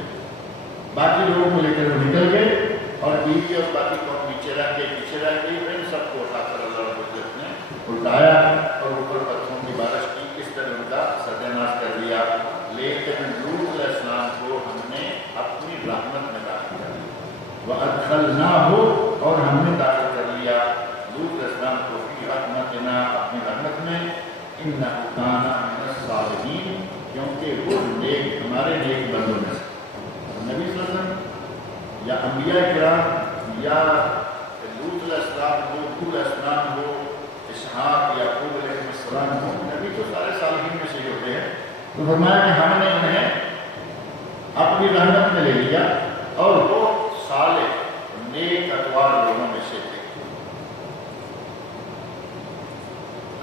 باقی لوگوں کو لے کر وہ نکل گئے، اور بیوی اور باقی قوم پیچھے رہ گئی۔ ان سب کو اٹھا کر اللہ رب العزت نے الٹایا اور اوپر پتھروں کی بارش کی، اس طرح ان کا سرناش کر دیا۔ لیکن لوط علیہ السلام کو ہم نے اپنی رحمت میں داخل کر دیا، وَأَدْخَلْنَاهُ، اور ہم نے داخل کر لیا لوط علیہ السلام کو فی رحمتنا، اپنی رحمت میں، إِنَّهُ كَانَ مِنَ الصَّالِحِينَ، کیونکہ وہ نیک ہمارے نیک بندوں میں سے نبی صلی اللہ علیہ وسلم یا انبیاء کرام یا لوط علیہ السلام ہو، ہود علیہ السلام ہو، اسحاق یعقوب علیہ السلام ہو، نبی تو سارے صالحین میں سے ہوتے ہیں۔ تو فرمایا کہ ہم نے انہیں اپنی رحمت میں لے لیا اور وہ صالح نیک اتوار لوگوں میں سے تھے۔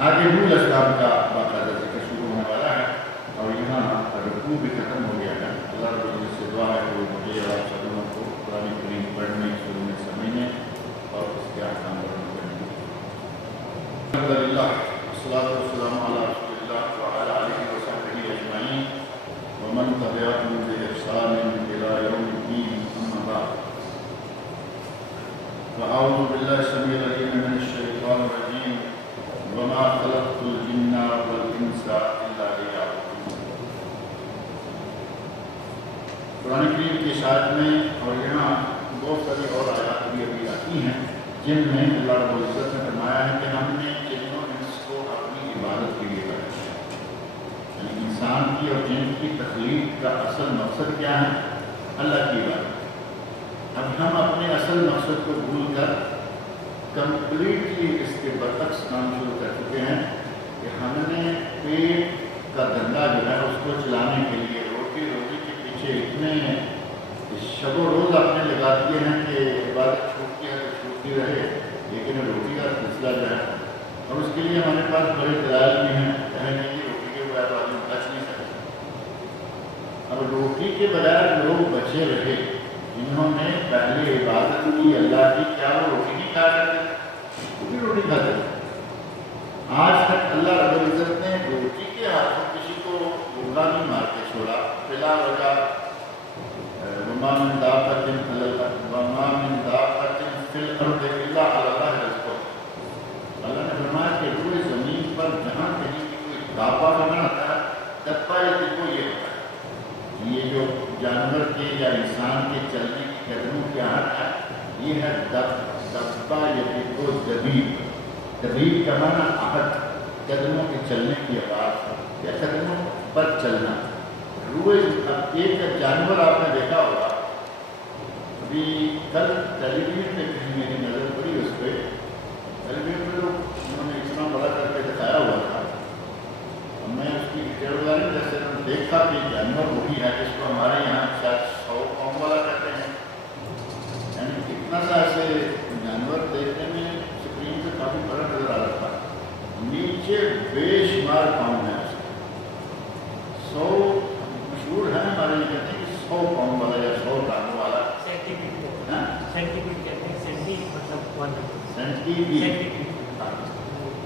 آگے نوح علیہ السلام کا باقاعدہ ذکر شروع ہونے والا ہے، اور یہاں رکوع بھی ختم ہو گیا ہے۔ اللہ رب العزت سے دعا ہے کہ وہ مجھے اور آپ سبوں کو قرآن کریم پڑھنے، سننے، سمجھنے اور اس کے احکام پر عمل کرنے کی۔ الحمدللہ والصلاۃ والسلام علی رسول اللہ وعلی آلہ وصحبہ اجمعین ومن تبعهم بإحسان إلی یوم الدین، اما بعد۔ فأعوذ باللہ السمیع العلیم من الشیطان الرجیم، وما خلقت الجن والانس الا ليعبدون۔ قرآن کریم کی اشاعت میں اور یہاں بہت ساری اور جن میں اللہ رب العزت نے فرمایا ہے کہ ہم نے جن و انس کو اپنی عبادت کے لیے پیدا کیا، یعنی انسان کی اور جن کی تخلیق کا اصل مقصد کیا ہے؟ اللہ کی عبادت۔ اب ہم اپنے اصل مقصد کو بھول کر کمپلیٹلی اس کے برعکس کام شروع کر چکے ہیں کہ ہم نے پیٹ کا دھندا جو ہے اس کو چلانے کے لیے روٹی کے پیچھے اتنے شب و روز آپ نے لگا دیے ہیں کہ عبادت چھوٹتی ہے تو چھوٹتی رہے، لیکن روٹی کا سلسلہ جو ہے، اور اس کے لیے ہمارے پاس بڑے دلائل بھی ہیں، کہیں گے کہ روٹی کے بغیر تو آدمی بچ نہیں سکتا۔ اب روٹی کے بغیر لوگ بچے رہے جنہوں نے پہلے عبادت کی اللہ کی، کیا وہ روٹی نہیں کھا کرتے؟ وہ بھی روٹی کھاتے تھے۔ آج تک اللہ رب العزت نے روٹی کے ہاتھوں کسی کو بھوکا نہیں مار کے چھوڑا، بلا وجہ وما من دابۃ فی الارض الا علی اللہ رزقها۔ اللہ نے فرمایا کہ روئے زمین پر جہاں کہیں بھی کوئی دابہ بنا ہوتا ہے، دبا یا دبو یہ ہوتا ہے، یہ جو جانور کے یا انسان کے چلنے کی قدموں کی آہٹ ہے، یہ ہے دبا یا دبو دبیب۔ دبیب کا معنی آہٹ، قدموں کے چلنے کی آواز یا قدموں پر چلنا۔ روئے اب ایک جانور آپ نے دیکھا ہوگا، ابھی کل ٹیلی ویژن پہ کہیں میری نظر پڑی، اس پہ ٹیلی ویژن پہ لوگ انہوں نے اتنا بڑا کر کے دکھایا ہوا تھا، میں اس کی ڈیٹیل والی جیسے ہم دیکھا کہ جانور وہی ہے جس کو ہمارے یہاں شاید 100 پاؤنڈ والا کہتے ہیں، یعنی کتنا سا ایسے جانور دیکھنے میں اسکرین سے کافی بڑا نظر آ رہا تھا، نیچے بے شمار پاؤنڈ ہے، 100 مشہور ہے ہمارے یہ کہتے ہیں کہ 100 پاؤنڈ والا یا 100 گرام والا سینٹی،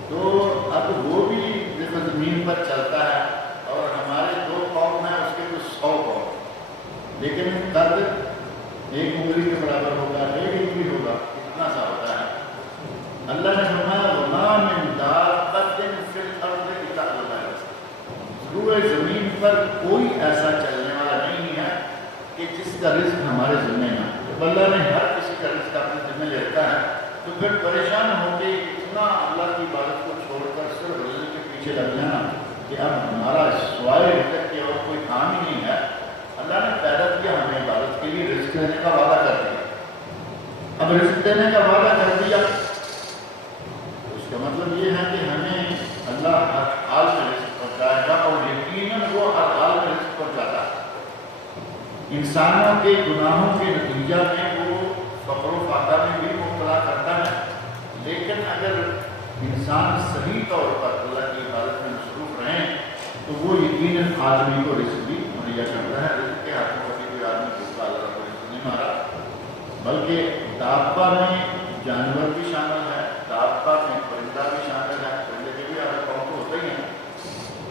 تو اب وہ بھی دیکھو زمین پر چلتا ہے اور ہمارے 2 پاؤنڈ ہیں، اس کے تو 100 پاؤنڈ، لیکن قد 1 انگلی کے برابر ہوگا، 1 انگلی ہوگا، کتنا سا ہوتا ہے۔ اللہ نے فرمایا وما من دابۃ فی الارض الا علی اللہ رزقها، روئے زمین پر کوئی ایسا چلنے والا نہیں ہے کہ جس کا رزق ہمارے ذمہ نہ ہو۔ جب اللہ نے ہر کسی کا رزق اپنے ذمہ لے رکھا ہے تو پھر پریشان ہو کے اتنا اللہ کی عبادت کو چھوڑ کر صرف رزق کے پیچھے لگ جانا کہ اب ہمارا سوائے رزق کے اور کوئی کام ہی نہیں ہے۔ اللہ نے پیدا کیا ہمیں عبادت کے لیے، رزق دینے کا وعدہ کر دیا، اب رزق دینے کا وعدہ کر دیا اس کا مطلب یہ ہے کہ ہمیں اللہ ہر حال میں رزق پہنچائے گا، اور یقیناً وہ ہر حال میں رزق پہنچاتا ہے۔ انسانوں کے گناہوں کے نتیجہ میں وہ فقر و فاقہ میں بھی مبتلا کرتا ہے، لیکن اگر انسان صحیح طور پر اللہ کی عبادت میں مصروف رہیں تو وہ یقیناً آدمی کو رزق بھی مہیا کرتا ہے۔ رزق کے ہاتھوں کبھی کوئی آدمی بھوکا اللہ کو رزق نہیں مارا، بلکہ دابہ میں جانور بھی شامل ہے، دابہ میں پرندہ بھی شامل ہے، پرندے کے بھی آدھے پاؤں تو ہوتے ہی ہیں،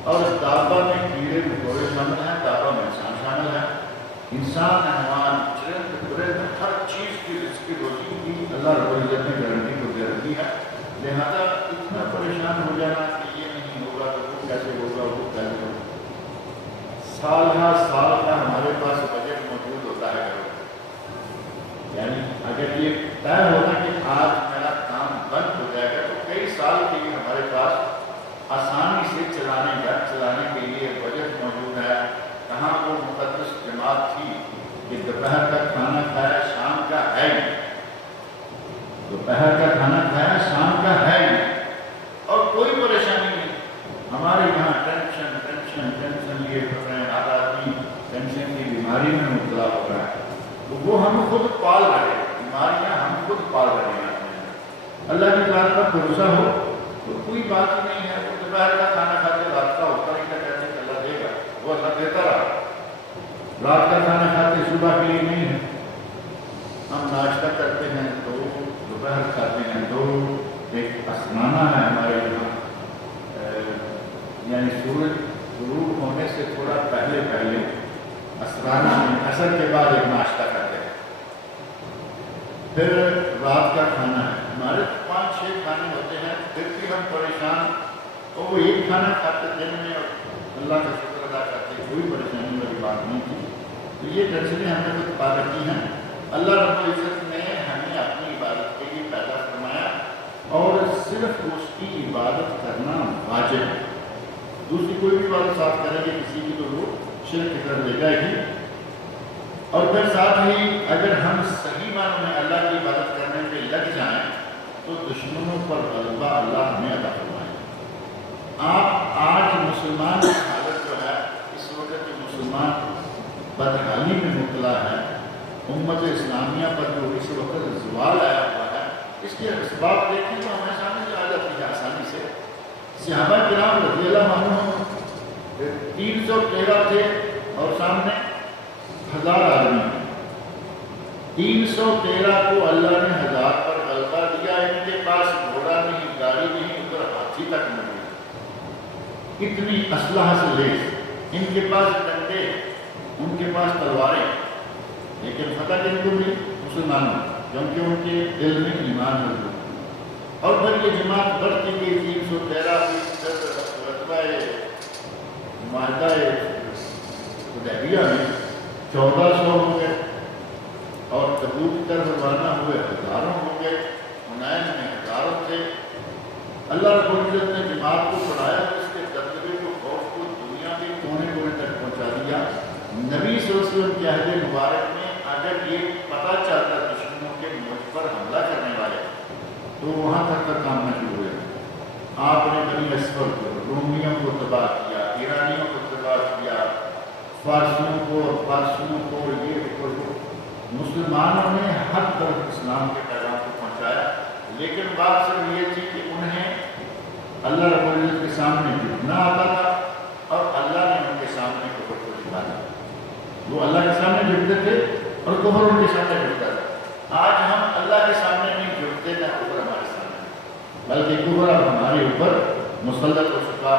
اور دابہ میں کیڑے مکوڑے شامل ہیں، دابہ میں انسان شامل ہے۔ انسان، حیوان، چرند پرند، ہر چیز کی رزق کی روزی کی اللہ رب العزت نے گارنٹی کو دے رکھی ہے، لہذا اتنا پریشان ہو جانا کہ یہ نہیں ہوگا تو وہ کیسے ہوگا، وہ کیسے ہوگا۔ سال کا ہمارے پاس بجٹ موجود ہوتا ہے، یعنی اگر یہ طے ہونا کہ آج میرا کام بند ہو جائے گا تو کئی سال کے لیے ہمارے پاس آسانی سے چلانے کے لیے بجٹ موجود ہے۔ کہاں وہ مقدس جماعت تھی کہ دوپہر کا کھانا کھایا شام کا ہے نہیں، دوپہر کا کھانا کھایا شام کا ہے نہیں، اور کوئی پریشانی نہیں۔ ہمارے یہاں ٹینشن لیے پڑ رہے ہیں، ہر آدمی ٹینشن کی بیماری میں مبتلا ہو رہا ہے، تو وہ ہم خود پال رہے ہیں، بیماریاں ہم خود پال رہے ہیں۔ اللہ کی بات پر بھروسہ ہو تو کوئی بات ہی نہیں ہے، وہ دوپہر کا کھانا کھاتے رات کا ہوتا نہیں، کیا کہتے ہیں کہ اللہ دے گا، وہ اللہ دیتا رہا۔ رات کا کھانا کھاتے صبح کے لیے نہیں ہے، ہم ناشتہ کرتے ہیں تو دوپہر کھاتے ہیں تو ایک آسمانہ ہے ہمارے یہاں، یعنی سورج غروب ہونے سے تھوڑا پہلے اسرانہ عصر کے بعد ایک ناشتہ کرتے ہیں، پھر رات کا کھانا ہے۔ ہمارے 5-6 کھانے ہوتے ہیں، پھر بھی ہم پریشان، تو وہ ایک کھانا کھاتے دن میں اور اللہ کا شکر ادا کرتے، کوئی پریشانی والی بات نہیں تھی۔ تو یہ ٹینشنیں ہم نے کچھ پا رکھی ہیں۔ اللہ رب العزت نے ہمیں اپنی عبادت کے لیے پیدا فرمایا دوسری کوئی بھی بات ساتھ کریں گے کسی کی تو وہ شرک کی طرف لے جائے گی۔ اور پھر ساتھ ہی اگر ہم صحیح معنوں میں اللہ کی عبادت کرنے پہ لگ جائیں تو دشمنوں پر غلبہ اللہ ہمیں عطا فرمائے۔ آپ آج مسلمان کی حالت جو ہے اس وقت کے مسلمان بدحالی میں مبتلا ہے، امت اسلامیہ پر جو اس وقت زوال آیا ہوا ہے، اس کے اسباب دیکھیں تو ہمیں سامنے آ جاتی ہے آسانی سے۔ صحابہ کرام رضی اللہ عنہم 313 تھے اور سامنے 1000 آدمی، 313 کو اللہ نے 1000 پر غلبہ دیا۔ ان کے پاس گھوڑا نہیں، گاڑی نہیں، ادھر ہاتھی تک نہیں، اتنی اسلحہ سے لیس، ان کے پاس ڈنڈے، ان کے پاس تلواریں، لیکن فتح کن کو ملی؟ مسلمانوں، کیونکہ ان کے دل میں ایمان موجود۔ اور پھر یہ جماعت بڑھتی گئی، 313 رتبہ معاہدہ حدیبیہ میں 1400 ہو گئے، اور تبوک کی طرف روانہ ہوئے ہزاروں ہو گئے، حنین میں ہزاروں تھے۔ اللہ رب العزت نے جماعت کو پڑھایا، اس کے دبدبے کو، خوف کو دنیا کے کونے کونے تک پہنچا دیا۔ نبی صلی اللہ علیہ وسلم کے عہد مبارک میں اگر یہ پتہ چلتا دشمنوں کے ملک پر حملہ کرنے والے تو وہاں تک کا کام نہ شروع ہوئے۔ آپ نے بنی اسفر کو، رومیوں کو تباہ کیا، ایرانیوں کو تباہ کیا، فارسیوں کو، فارسیوں کو، یہ کو، مسلمانوں نے ہر طرف اسلام کے پیغام کو پہنچایا۔ لیکن بات صرف یہ تھی کہ انہیں اللہ رب العزت کے سامنے جھکنا آتا تھا، اور اللہ نے ان کے سامنے کفر کو دکھایا۔ وہ اللہ کے سامنے جھکتے تھے اور کفر ان کے سامنے جھکتا تھا۔ آج ہم اللہ کے سامنے نہیں جھکتے، نہ کفر ہمارے سامنے، بلکہ کفر اب ہمارے اوپر مسلط ہو چکا۔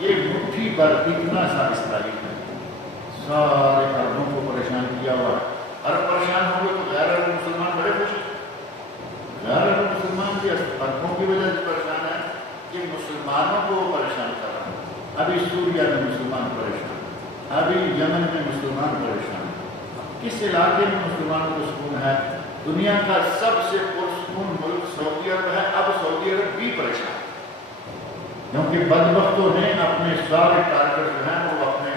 یہ مٹھی پر اتنا سا اسرائیل ہے، سارے عربوں کو پریشان کیا ہوا ہے۔ عرب پریشان ہو گئے تو غیر عرب مسلمان بڑے خوش ہیں۔ غیر عرب مسلمان بھی عربوں کی وجہ سے پریشان ہے کہ مسلمانوں کو وہ پریشان کر رہا ہے۔ ابھی سوریہ میں مسلمان پریشان، ابھی یمن میں مسلمان پریشان، کس علاقے میں مسلمانوں کو سکون ہے؟ دنیا کا سب سے پرسکون ملک سعودی عرب ہے، اب سعودی عرب بھی پریشان، کیونکہ بدبختوں نے اپنے سارے ٹارگٹ جو ہیں وہ اپنے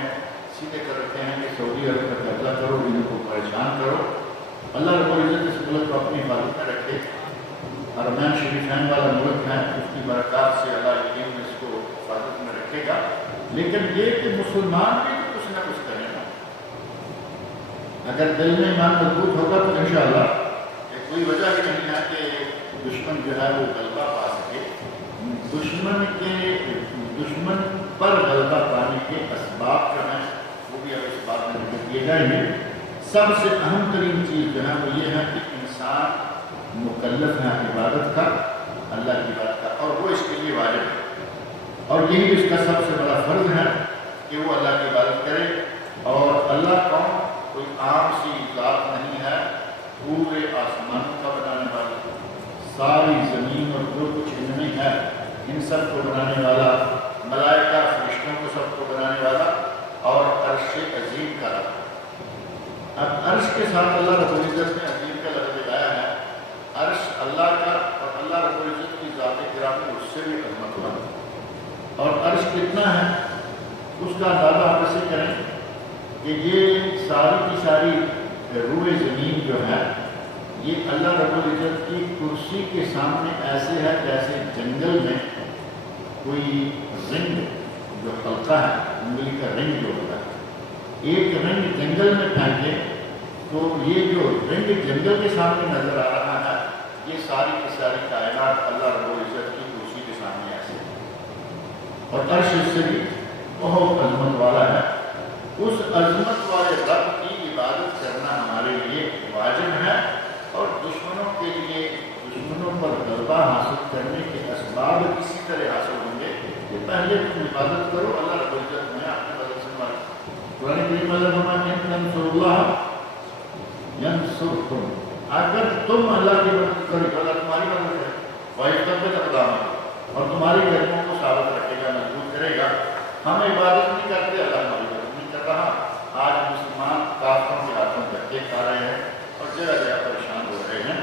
سیدھے کر رکھے ہیں کہ سعودی عرب کا قبضہ کرو، ان کو پریشان کرو۔ اللہ رب العزت اس ملک کو اپنی حفاظت میں رکھے۔ حرمین شریفین والا ملک ہے، اس کی برکات سے اللہ یقین اس کو حفاظت میں رکھے گا۔ لیکن یہ کہ مسلمان بھی تو کچھ نہ کچھ کریں گا، اگر دل میں ایمان مضبوط ہوگا تو انشاءاللہ کوئی وجہ ہی نہیں ہے کہ دشمن جو ہے وہ غلبہ پا سکے۔ دشمن پر غلبہ پانے کے اسباب جو ہیں وہ بھی اب اس بات میں ذکر کیے جائیں گے۔ سب سے اہم ترین چیز جو ہے وہ یہ ہے کہ انسان مکلف ہے عبادت کا، اللہ کی بات کا، اور وہ اس کے لیے واجب ہے، اور یہی اس کا سب سے بڑا فرض ہے کہ وہ اللہ کی عبادت کرے۔ اور اللہ کون؟ کوئی عام سی ذات نہیں ہے، پورے آسمان کا بنانے والا، ساری زمین اور جو کچھ ان میں ہے ان سب کو بنانے والا، ملائکہ فرشتوں کو سب کو بنانے والا، اور عرش عظیم کا رب۔ اب عرش کے ساتھ اللہ رب العزت نے عظیم کا لفظ لگایا ہے۔ عرش اللہ کا، اور اللہ رب العزت کی ذات گرامی اس سے بھی عظمت والا، اور عرش کتنا ہے اس کا اندازہ آپ ایسے کریں کہ یہ ساری کی ساری روئے زمین جو ہے یہ اللہ رب العزت کی کرسی کے سامنے ایسے ہے جیسے جنگل میں کوئی رنگ جو حلقہ ہے، انگلی کا رنگ جو ہوتا ہے، ایک رنگ جنگل میں پھینکے تو یہ جو رنگ جنگل کے سامنے نظر آ رہا ہے، یہ ساری کی ساری کائنات اللہ رب العزت کی کرسی کے سامنے ایسے ہے، اور عرش اس سے بھی بہت عظمت والا ہے۔ اس عظمت والے رب کی عبادت کرنا ہمارے لیے واجب ہے، اور دشمنوں کے لیے، دشمنوں پر غلبہ حاصل کرنے کے اسباب کسی طرح حاصل ہوں گے کہ پہلے تم عبادت کرو، اللہ رب العزت میں اپنے بدل سے مار۔ قرآن کریم اللہ فرماتا ہے ان تنصروا اللہ ینصرکم، اگر تم اللہ کی مدد کرو تو اللہ تمہاری مدد کرے، وَيَثَبِّتْ أَقْدَامَكُمْ، اور تمہاری قدموں کو ثابت رکھے گا، مضبوط کرے گا۔ ہم عبادت نہیں کرتے، اللہ ہماری مدد نہیں کر رہا۔ آج مسلمان کافروں کے ہاتھوں دھکے کھا رہے ہیں اور جگہ جگہ پریشان ہو رہے ہیں۔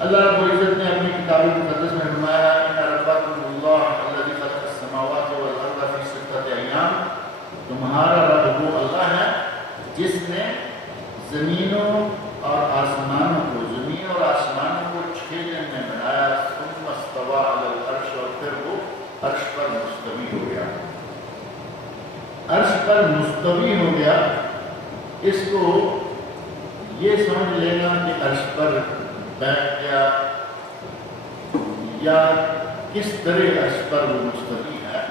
اللہ رب العزت نے اپنی کتاب مقدس میں فرمایا ان ربکم اللہ الذی خلق السماوات والارض فی زمینوں اور آسمانوں کو، زمین اور آسمانوں کو 6 دن میں بنایا، ثم استوى علی العرش، اور پھر وہ عرش پر مستوی ہو گیا۔ عرش پر مستوی ہو گیا، اس کو یہ سمجھ لینا کہ عرش پر بیٹھ گیا یا کس طرح عرش پر وہ مستوی ہے،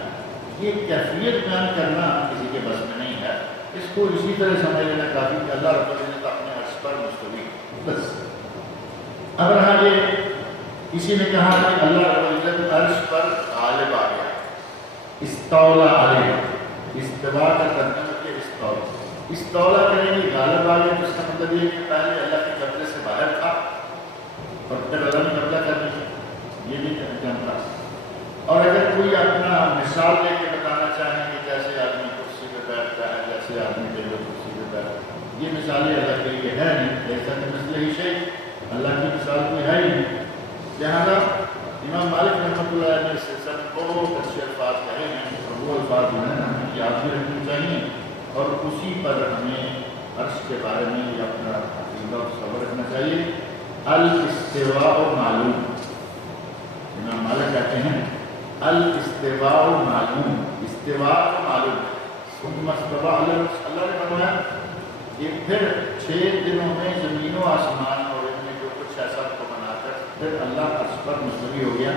یہ کیفیت بیان کرنا کسی کے بس میں نہیں ہے۔ اس کو اسی طرح سمجھ لینا کافی کہ اللہ رب العزت اپنے عرش پر مستوی، بس۔ اب رہا یہ کسی نے کہا کہ اللہ رب العزت عرش پر غالب آ گیا، استولا علیہ، استوا کا ترجمہ کہ استولا، استولا کریں گے غالب آ گیا، تو اس کا مطلب یہ کہ پہلے اللہ کے قبضے سے باہر تھا اور پھر اللہ نے قبضہ کر لیا، یہ بھی جانتا۔ اور اگر کوئی اپنا مثال دے کے بتانا چاہیں کہ جیسے آدمی کرسی پہ بیٹھتا ہے، جیسے آدمی ٹیبل کرسی پہ بیٹھتا ہے، یہ مثالیں اللہ کے لیے ہے نہیں، ایسا کہ مثل ہی شیء، اللہ کی مثال کوئی ہے ہی نہیں۔ لہٰذا امام مالک رحمۃ اللہ علیہ نے اس سلسلے میں بہت اچھے الفاظ کہے ہیں، اور وہ الفاظ جو ہیں ہمیں یاد بھی رکھنے چاہیے، اور اسی پر ہمیں عرش کے بارے میں یہ اپنا عقیدہ اور تصور رکھنا چاہیے۔ الاستواء معلوم، امام مالک کہتے ہیں الاستواء معلوم، استواء کو معلوم ہے۔ ثم استوى علی العرش، اللہ نے فرمایا کہ پھر 6 دنوں میں زمین و آسمان اور ان میں جو کچھ ایسا کو بنا کر پھر اللہ عرش پر مستوی ہو گیا۔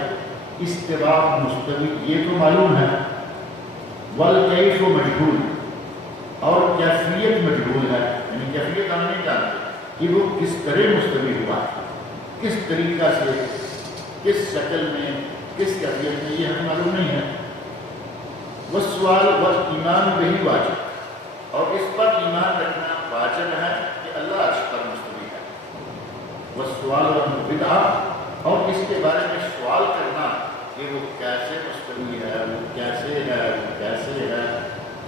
استواء مستوی یہ تو معلوم ہے، والکیف مجہول، اور کیفیت مجہول ہے، یعنی کیفیت ہم نہیں جانتے کہ وہ کس طرح مستوی ہوا، کس طریقہ سے، کس شکل میں، کس کیفیت میں، یہ ہمیں معلوم نہیں ہے۔ والسؤال والایمان بہ واجب، اور اس پر ایمان رکھنا واجب ہے کہ اللہ عرش پر مستوی ہے۔ والسؤال بدعہ، اور اس کے بارے میں سوال کرنا کہ وہ کیسے مستوی ہے، وہ کیسے ہے، وہ کیسے ہے،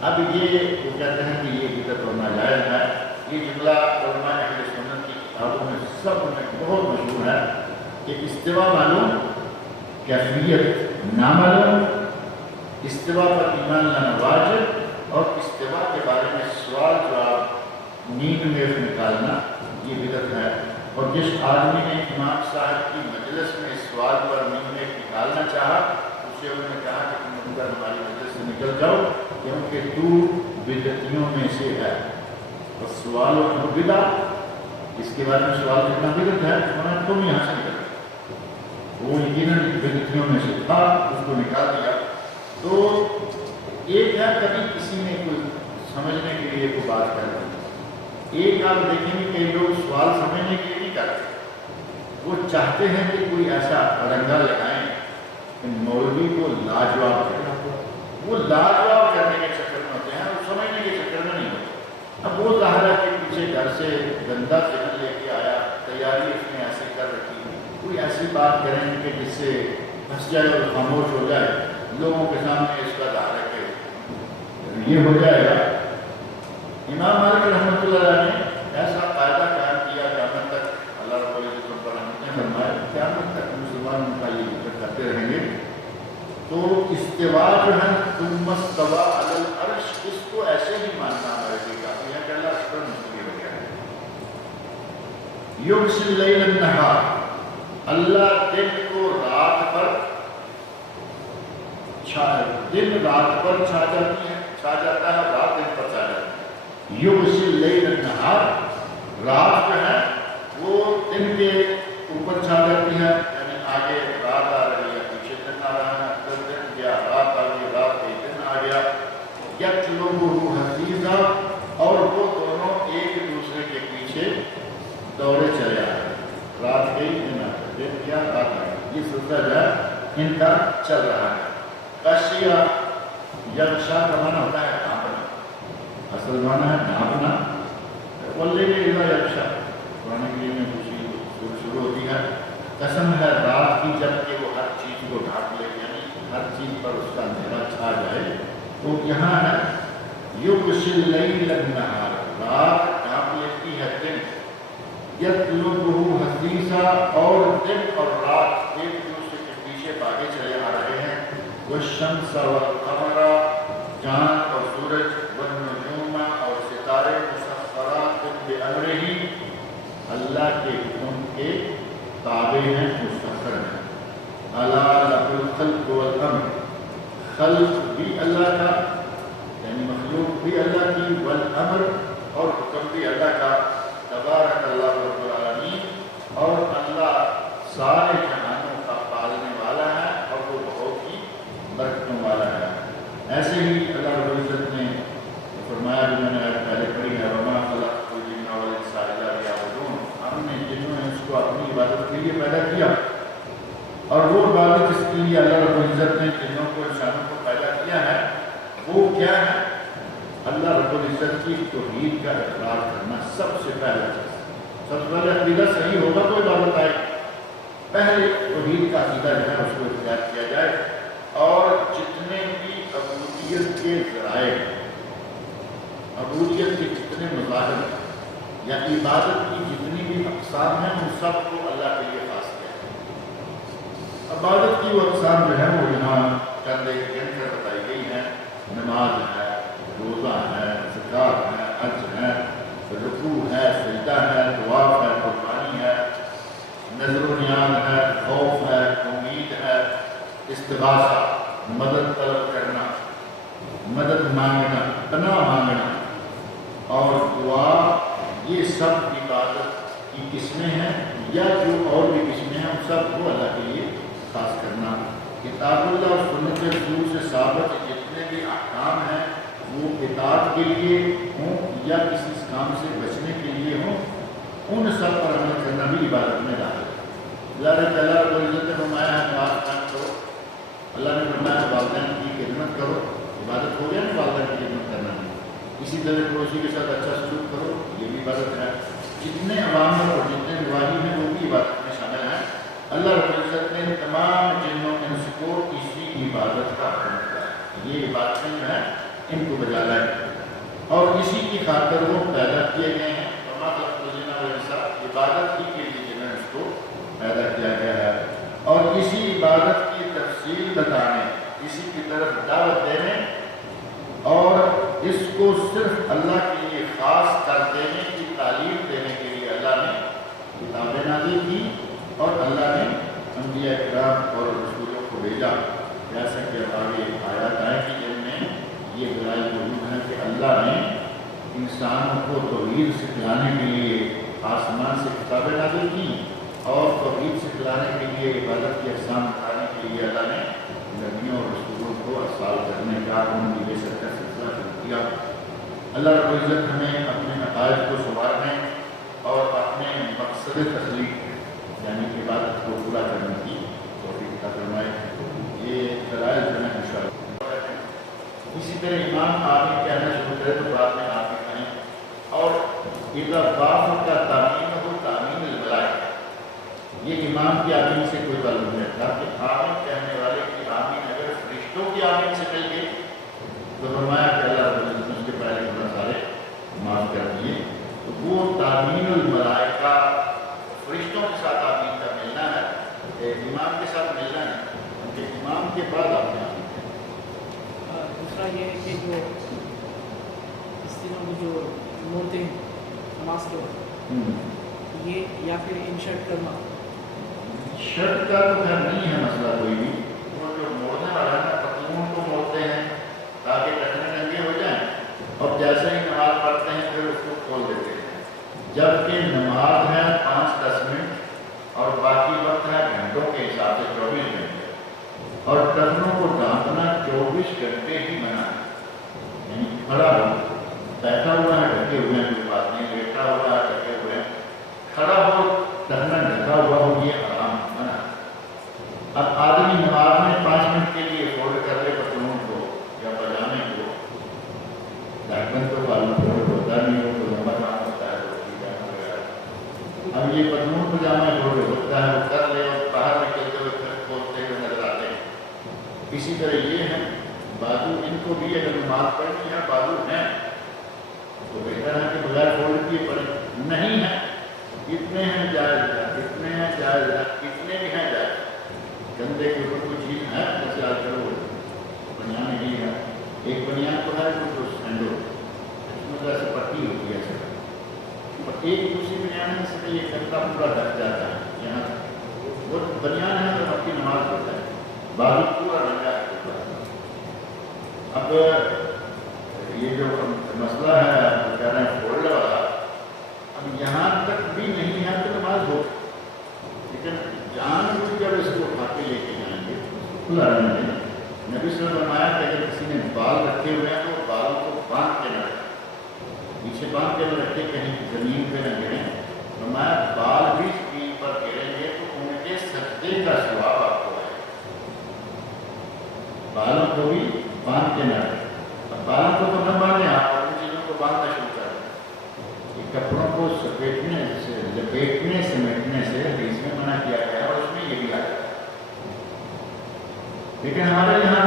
اب یہ وہ کہتے ہیں کہ یہ بدعت اور ناجائز ہے۔ یہ جملہ علماء اہل سنت کی کتابوں میں سب میں بہت مشہور ہے کہ استوا معلوم، کیفیت نامعلوم، استوا پر ایمان لانا واجب، اور استوا کے بارے میں سوال جواب نیند میں نکالنا یہ بدعت ہے۔ اور جس آدمی نے امام صاحب کی مجلس میں اس سوال پر نیند میں نکالنا چاہا، اسے انہوں نے کہا کہ تم اندر ہماری مجلس سے نکل جاؤ کیونکہ تو بدعتیوں میں سے ہے۔ اور سوال و بدعت، اس کے بارے میں سوال کرنا بدعت ہے، تم یہاں سے نکل، وہ یقیناً بدعتیوں میں سے تھا، اس کو نکال دیا۔ تو ایک ہے کبھی کسی نے کوئی سمجھنے کے لیے کوئی بات کر دی، ایک آپ دیکھیں گے کہ لوگ سوال سمجھنے کے لیے نہیں کرتے، وہ چاہتے ہیں کہ کوئی ایسا اڑنگا لگائیں کہ مولوی کو لاجواب کرے، وہ لاجواب کرنے کے چکر میں ہوتے ہیں، وہ سمجھنے کے چکر میں نہیں ہوتے۔ اب وہ ظاہرہ کے پیچھے گھر سے گندا ذہن لے کے آیا، تیاری اس نے ایسے کر رکھی، کوئی ایسی بات کریں کہ جس سے پھنس جائے اور خاموش ہو جائے، لوگوں کے سامنے اس کا ظاہر ہے کہ یہ ہو جائے گا۔ امام مالک رحمۃ اللہ علیہ نے ایسا قاعدہ قائم کیا قیامت تک، اللہ رب العزت پر رحمتیں فرمائے، قیامت تک مسلمان ان کا یہ ذکر کرتے رہیں گے۔ تو استوا جو ہے ثم استوى علی العرش، اس کو ایسے ہی ماننا ہمارے لیے کافی ہے کہ اللہ اس پر مستوی ہو گیا ہے۔ یغشی اللیل النہار، اللہ دن کو رات پر دن رات پر چھا جاتی ہے، چھا جاتا ہے، رات دن پر چھا جاتی ہے۔ یغشی اللیل النہار، رات جو ہے وہ دن کے اوپر چھا جاتی ہے، یعنی آگے رات آ رہی ہے، پیچھے دن آ رہا ہے، پھر دن گیا، رات آ گئی، رات گئی، دن آ گیا۔ یطلبہ حثیثا، اور وہ دونوں ایک دوسرے کے پیچھے دوڑے چلے آ رہے ہیں، رات گئی، دن آ گئی، دن گیا، رات آ گئی، یہ سلسلہ جو ہے ان کا چل رہا ہے۔ غشیہ، یغشا کا معنی ہوتا ہے ڈھانپنا، اصل معنی ہے ڈھانپنا، واللیل اذا یغشا، قرآن کریم میں دوسری شروع ہوتی ہے، قسم ہے رات کی جب کہ وہ ہر چیز کو ڈھانپ لے، یعنی ہر چیز پر اس کا اندھیرا چھا جائے۔ تو یہاں ہے یغشی اللیل النہار، رات ڈھانپ لیتی ہے دن، یطلبہ حثیثا، اور دن اور رات ایک دوسرے کے پیچھے بھاگے چلے آ رہے ہیں۔ والشمس والقمر، چاند اور سورج، والنجوم، اور ستارے، مسخرات بامرہ، اللہ کے حکم کے تابع ہیں، مستقر ہیں۔ الا لہ الخلق والامر، خلق بھی اللہ کا یعنی مخلوق بھی اللہ کی، والامر اور حکم بھی اللہ کا، تبارک اللہ رب العالمین، اور اللہ سارے جہانوں کا پالنے والا ہے اور وہ بہت ہی برکتوں والا ہے۔ ایسے ہی اللہ رب العزت نے فرمایا، جو میں نے پہلے پڑھی ہے، وما خلقت الجن والانس الا لیعبدون، ہم نے جنوں انس کو اپنی عبادت کے لیے پیدا کیا، اور وہ عبادت جس کے لیے اللہ رب العزت نے جنوں کو انسانوں کو پیدا کیا ہے وہ کیا ہے؟ اللہ رب العزت کی توحید کا اقرار کرنا سب سے پہلا چیز۔ سب سے پہلے عقیدہ صحیح ہوگا تو عبادت آئے، پہلے توحید کا عقیدہ جو ہے اس کو اختیار کیا جائے، اور جتنے بھی عبودیت کے ذرائع، عبودیت کے جتنے مظاہر یا عبادت کی جتنی بھی اقسام ہیں ان سب کو اللہ کے لیے خاص کیا ہے۔ عبادت کی وہ اقسام جو ہے وہ یہاں چند ایک گن کر بتائی گئی ہیں، نماز ہے، روزہ ہے، زکوٰۃ ہے، حج ہے، رکوع ہے، سجدہ ہے، طواف ہے، قربانی ہے، نذر و نیاز ہے، خوف ہے، امید ہے، استغاثہ مدد طلب کرنا، مدد مانگنا، پناہ مانگنا اور دعا، یہ سب عبادت کی قسمیں ہیں، یا جو اور بھی قسمیں ہیں ان سب کو اللہ کے لیے خاص کرنا۔ کتاب اللہ اور سنت رسول سے ثابت جتنے بھی احکام ہیں وہ اطاعت کے لیے ہوں یا کسی کام سے بچنے کے لیے ہوں، ان سب پر عمل کرنا بھی عبادت میں داخل ہے۔ ظاہر ہے اللہ رب العزت نے فرمایا ہے نماز قائم کرو، اللہ نے فرمایا والدین کی خدمت کرو، عبادت ہو گیا نا والدین کی خدمت کرنا ہے۔ اسی طرح پڑوسی کے ساتھ اچھا سلوک کرو، یہ بھی عبادت ہے۔ جتنے عوامر اور جتنے نواہی ہیں وہ بھی عبادت میں شامل ہیں۔ اللہ رب العزت نے تمام جنوں انس کو اسی عبادت کا حکم دیا ہے، یہ عبادتیں جو ہیں ان کو بجا لائے، اور اسی کی خاطر وہ پیدا کیے گئے ہیں۔ وما خلقت الجن والانس، عبادت ہی کے لیے جنوں انس کو پیدا کیا گیا ہے، اور اسی عبادت کی تفصیل بتانے، اسی کی طرف دعوت دینے اور اس کو صرف اللہ کے لیے خاص کر دینے کی تعلیم دینے کے لیے اللہ نے کتابیں نازل کی، اور اللہ نے انبیاء کرام اور رسولوں کو بھیجا، جیسا کہ آگے آیات آئیں کہ جن میں یہ دلائل موجود ہیں کہ اللہ نے انسانوں کو توحید سکھلانے کے لیے آسمان سے کتابیں نازل کی، اور توحید سکھلانے کے لیے عبادت کی اقسام بتانے کے لیے اللہ نے نبیوں اور رسولوں کو ارسال کرنے کا ان کی بے شک کا سلسلہ شروع کیا۔ اللہ رب العزت ہمیں اپنے عقائد کو سنوارنے اور اپنے مقصد تخلیق یعنی عبادت کو پورا کرنے کی توفیق عطا فرمائے۔ یہ دلائل جو ہیں انشاءاللہ۔ اسی طرح امام آمین کہنا شروع کرے تو بعد میں آپ کہیں، اور اذا باف کا تعمین ہو تعمین الملائکہ، یہ امام کی آمین سے کوئی تعلق نہیں تھا کہ آمین کہنے والے کی آمین اگر فرشتوں کی آمین سے مل گئی تو فرمایا کہ اللہ رب العزت نے اس کے پہلے گناہ سارے معاف کر دیے، تو وہ تعمین الملائکہ فرشتوں کے ساتھ آمین کا ملنا ہے، امام کے ساتھ ملنا ہے، کیونکہ امام کے بعد آپ نے آمین ہے۔ دوسرا یہ ہے کہ جو اس دنوں میں جو مورتے ہیں نماز کے وقت، یہ یا پھر انشرٹ کرنا، شرط کا تو خیر نہیں ہے مسئلہ کوئی بھی، وہ جو موڑنے والا ہے نا پتلون کو موڑتے ہیں تاکہ ٹکنے ننگے ہو جائیں، اور جیسے ہی نماز پڑھتے ہیں پھر اس کو کھول دیتے ہیں، جبکہ نماز ہے 5-10 منٹ اور باقی وقت ہے گھنٹوں کے حساب سے 24 گھنٹے، اور ٹخنوں کو ڈھانپنا 24 گھنٹے ہی منع ہے، یعنی کھڑا ہو، بیٹھا ہوا ہے ڈھکے ہوئے ہیں کوئی بات نہیں، لیٹا ہوا ہے ڈھکے ہوئے ہیں، کھڑا ہو ٹخنا ڈھکا ہوا ہو یہ حرام منع۔ اب آدمی نماز میں 5 منٹ کے لیے فولڈ کر لے پتلون کو یا پاجامے کو، ڈھکن تو فولڈ ہوتا نہیں ہو تو لمبا کام ہوتا ہے وغیرہ، اب یہ پتلون پاجامہ فولڈ ہوتا ہے وہ کر لے اور باہر نکلتے ہوئے پھر کھولتے ہوئے نظر آتے ہیں۔ اسی طرح یہ ہے بازو، ان کو بھی اگر نماز پڑھنی ہے بازو ہیں تو بہتر ہے کہ بغیر فولڈ کیے پڑھیں، نہیں ہے اتنے ہیں جائز ہے، اتنے ہیں جائز ہے، اتنے بھی ہیں جائز۔ گندے کے اوپر کوئی چیز ہے جیسے آج کل وہ بنیان ہی ہے، ایک بنیان کو ہے تو سینڈو اس میں تو ایسے پٹی ہوتی ہے ایسے، اور ایک دوسری بنیان آنے سے یہ کپڑا پورا ڈھک جاتا ہے یہاں وہ بنیان ہے تو آپ کی نماز ہوتا ہے بازو پورا ڈھکا ہے. اب یہ جو مسئلہ ہے کہہ رہے ہیں فولڈ والا اب یہاں تک بھی نہیں ہے تو نماز ہو لیکن جان بوجھ جب اس کو اٹھا کے لے کے جائیں گے کھلا رہنے دیں. نبی صلی اللہ علیہ وسلم نے فرمایا کہ اگر کسی نے بال رکھے ہوئے ہیں تو بالوں کو باندھ کے نہ رکھے پیچھے باندھ کے نہ رکھے کہیں زمین پہ نہ گریں. فرمایا بال بھی زمین پر گریں گے تو ان کے سجدے کا ثواب آپ کو ہے. بالوں کو بھی باندھ کے نہ رکھے. اب بالوں کو تو نہ باندھیں آپ ان چیزوں کو باندھنا شروع کر دیں. یہ کپڑوں کو سمیٹنے سے لپیٹنے سمیٹنے سے حدیث میں منع کیا گیا اور اس میں یہ بھی آ جاتا ہے. لیکن ہمارے یہاں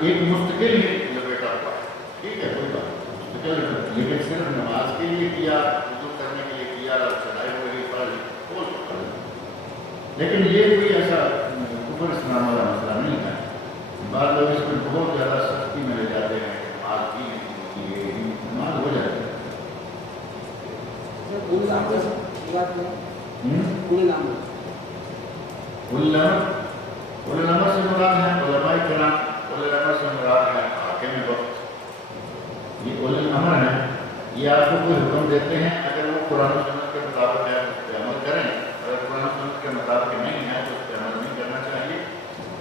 ایک مستقل ہی لپیٹا ہوا ہے ٹھیک ہے کوئی بات مستقل لیکن صرف نماز کے لیے کیا وضو کرنے کے لیے کیا چڑھائی ہوئی پر لیکن یہ کوئی ایسا کفر اسلام والا مسئلہ نہیں ہے. بعض لوگ اس میں بہت زیادہ سختی میں لے جاتے ہیں نماز کی نماز ہو جاتی ہے. علماء سے مراد ہے علماء کرام. علماء سے مراد ہے حاکم وقت. یہ علماء ہیں یہ آپ کو کوئی حکم دیتے ہیں اگر وہ قرآن و سنت کے مطابق ہے اس پہ عمل کریں. اگر قرآن و سنت کے مطابق نہیں ہے تو اس پہ عمل نہیں کرنا چاہیے.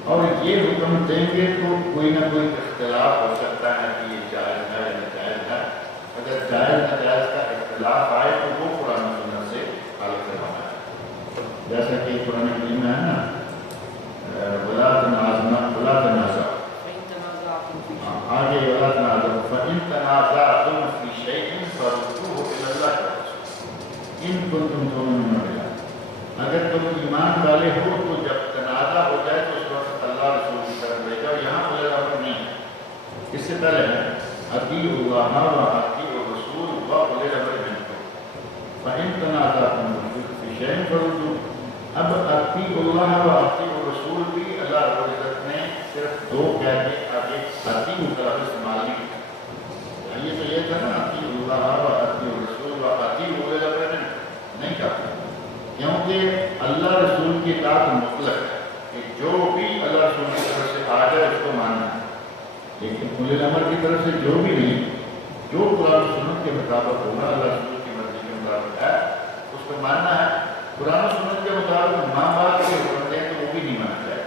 اور یہ حکم دیں گے تو کوئی نہ کوئی اختلاف ہو سکتا ہے کہ یہ جائز ہے یا ناجائز ہے. اگر جائز ناجائز کا اختلاف آئے تو وہ قرآن و سنت سے حل کروانا ہے. جیسا کہ قرآن کریم میں ہے نا ولا تنازع آگے ولا تنازع فإن تنازعتم في شيء فردوه إلى الله والرسول إن كنتم تؤمنون بالله. اگر تم ایمان والے ہو تو جب تنازع ہو جائے تو اس وقت اللہ رسول کی طرف لے جاؤ. یہاں کوئی امر نہیں ہے. اس سے پہلے ہے اطیعوا اللہ واطیعوا الرسول واولی الامر منکم فإن تنازعتم في شيء فردوه. اب اطیعوا اللہ واطیعوا الرسول بھی اللہ رب العزت نے صرف دو کہہ کے آگے اطیعوا کا لفظ استعمال نہیں کیا. یہ تو یہ تھا نا اطیعوا اللہ واطیعوا الرسول واطیعوا اولی الامر منکم نہیں کہا کیونکہ اللہ رسول کی اطاعت مطلق ہے کہ جو بھی اللہ رسول کی طرف سے آ جائے اس کو ماننا ہے. لیکن اولی الامر کی طرف سے جو بھی نہیں جو قرآن و سنت کے مطابق ہوگا اللہ رسول کی مرضی کے مطابق ہے اس کو ماننا ہے. قرآن و سنت کے مطابق ماں باپ کے حکم دیں تو وہ بھی نہیں مانا جائے.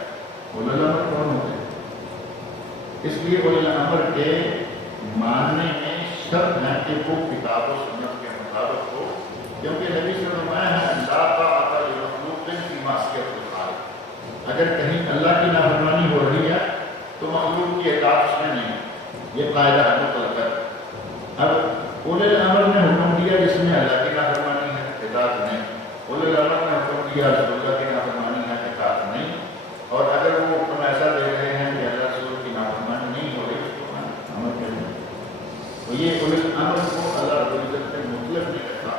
اولی الامر کون ہوتے ہیں؟ اس لیے اولی الامر کے ماننے میں شرط ہے کہ وہ کتاب و سنت کے مطابق ہو کیونکہ نبی صلی اللہ علیہ وسلم ہے لا طاعۃ لمخلوق فی معصیۃ الخالق. اگر کہیں اللہ کی نافرمانی ہو رہی ہے تو مخلوق کی اطاعت اس میں نہیں ہے. یہ قاعدہ ہے مطلق ہے. اب اولی الامر نے حکم دیا جس میں اللہ کی نافرمانی ہے اطاعت نہیں. اولی الامر نے حکم دیا رسول اللہ کی نافرمانی ہے اطاعت نہیں. اور اگر وہ حکم ایسا دے رہے ہیں کہ اللہ رسول کی نافرمانی نہیں ہو رہی اس کو عمل کریں. تو یہ اولی الامر کو اللہ رب العزت نے مطلق نہیں رکھا.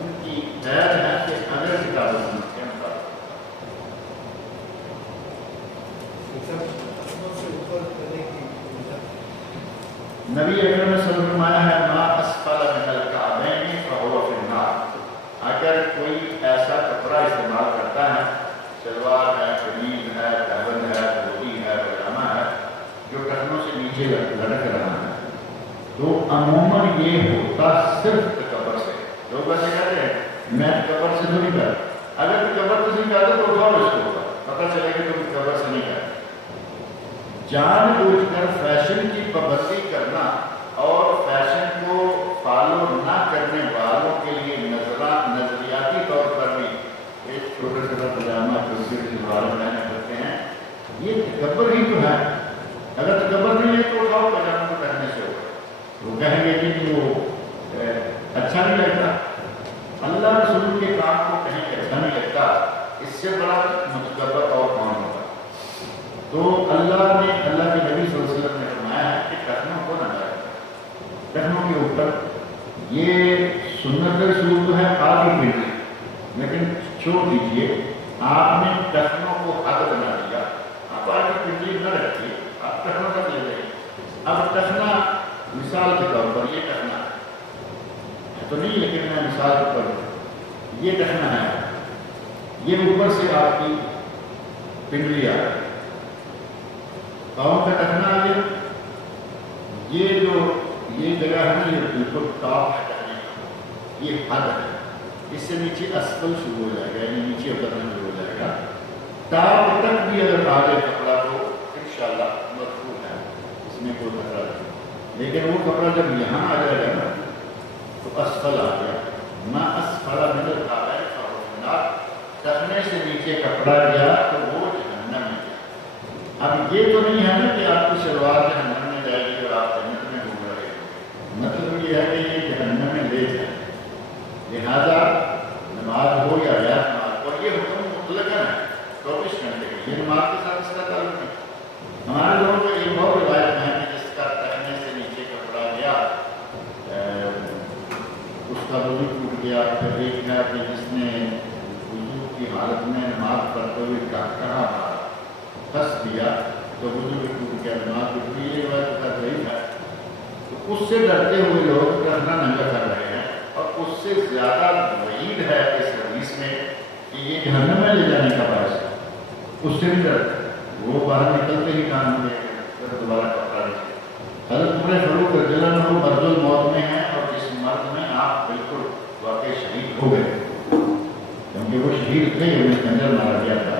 ان کی خیر ہے کہ اگر کتاب و سنت کے مطابق نبی اکرم صلی اللہ علیہ وسلم فرمایا ہے ما اسفل من الکعبین فهو فی النار. اگر کوئی ایسا کپڑا استعمال کرتا ہے شلوار ہے قمیض ہے ٹاول ہے دھوتی ہے پاجامہ ہے جو ٹخنوں سے نیچے لٹک رہا ہے تو عموماً یہ ہوتا صرف تکبر سے. لوگ ویسے کہتے ہیں میں تکبر سے تو نہیں کر. اگر تکبر سے نہیں کرتا تو اٹھاؤ اس کو پتہ چلے کہ تم تکبر سے نہیں کرتے. جان بوجھ کر فیشن کی پابندی کرنا اور فیشن کو فالو نہ کرنے والوں کے لیے نظریاتی طور پر بھی ایک چھوٹا چھوٹا پاجامہ چھوٹی شلوار پہنے کرتے ہیں. یہ تکبر ہی تو ہے. اگر تکبر نہیں ہے تو اٹھاؤ پاجامہ کو پہننے سے ہوگا. وہ کہیں گے کہ وہ اچھا نہیں لگتا. اللہ رسول کے کام کو کہیں اچھا نہیں لگتا اس سے بڑا متکبر اور کون ہوگا. تو اللہ کے نبی صلی اللہ علیہ وسلم نے فرمایا ہے کہ ٹخنوں کو نہ ڈالیں. ٹخنوں کے اوپر یہ سنت رسول تو ہے آگے پنڈلی لیکن چھوڑ دیجیے. آپ نے ٹخنوں کو حد بنا دیا. آپ آگے پنڈلی نہ رکھیے آپ ٹخنوں تک لے جائیں. اب ٹخنا مثال کے طور پر یہ ٹخنا ہے تو نہیں لیکن میں مثال کے طور پر یہ ٹخنا ہے، یہ اوپر سے آپ کی پنڈلی آ رہی ہے، پاؤں کا ٹخنا آ گیا، یہ جو یہ جگہ ہے نا، یہ بالکل ٹاپ ہے ٹخنے کا، یہ حد ہے، اس سے نیچے اسفل شروع ہو جائے گا، یعنی نیچے اترنا شروع ہو جائے گا، ٹاپ تک بھی اگر آ جائے کپڑا تو انشاءاللہ مرفوع ہے، اس میں کوئی خطرہ نہیں، لیکن وہ کپڑا جب یہاں آ جائے گا نا تو اسفل آ گیا، نہ اسفل نظر آ رہا ہے، ٹخنے سے نیچے کپڑا گیا تو وہ جہنم میں گیا۔ اب یہ تو نہیں ہے نا کہ آپ کی شلوار جہنم میں جائے گی اور آپ جنت میں گھوم رہے ہیں، مطلب یہ ہے کہ یہ جہنم میں لے جائے، لہذا نماز ہو یا غیر نماز، اور یہ حکم مطلق ہے 24 گھنٹے کی، یہ نماز کے ساتھ اس کا تعلق نہیں۔ ہمارے لوگوں کو ایک اور روایت ہے کہ جس کا ٹخنے سے نیچے کپڑا گیا اس کا وضو ٹوٹ گیا، پھر ایک ہے کہ جس نے وضو کی حالت میں نماز پڑھتے ہوئے کہا مارا، ہنس دیا تو وضو بھی ٹوٹ گیا، نماز ٹوٹ گئی، یہ روایت کا ضعیف ہے۔ تو اس سے ڈرتے ہوئے لوگ ٹخنا ننگا کر رہے ہیں، اور اس سے زیادہ وعید ہے اس حدیث میں کہ یہ جہنم میں لے جانے کا باعث ہے، اس سے بھی ڈرتے، وہ باہر نکلتے ہی کام ہوئے پھر دوبارہ کپڑا نہیں۔ حضرت عمر فاروق رضی اللہ عنہ مرض الموت میں ہیں، اور جس مرض میں آپ بالکل واقعی شہید ہو گئے، کیونکہ وہ شہید تھے، انہیں خنجر مارا گیا تھا،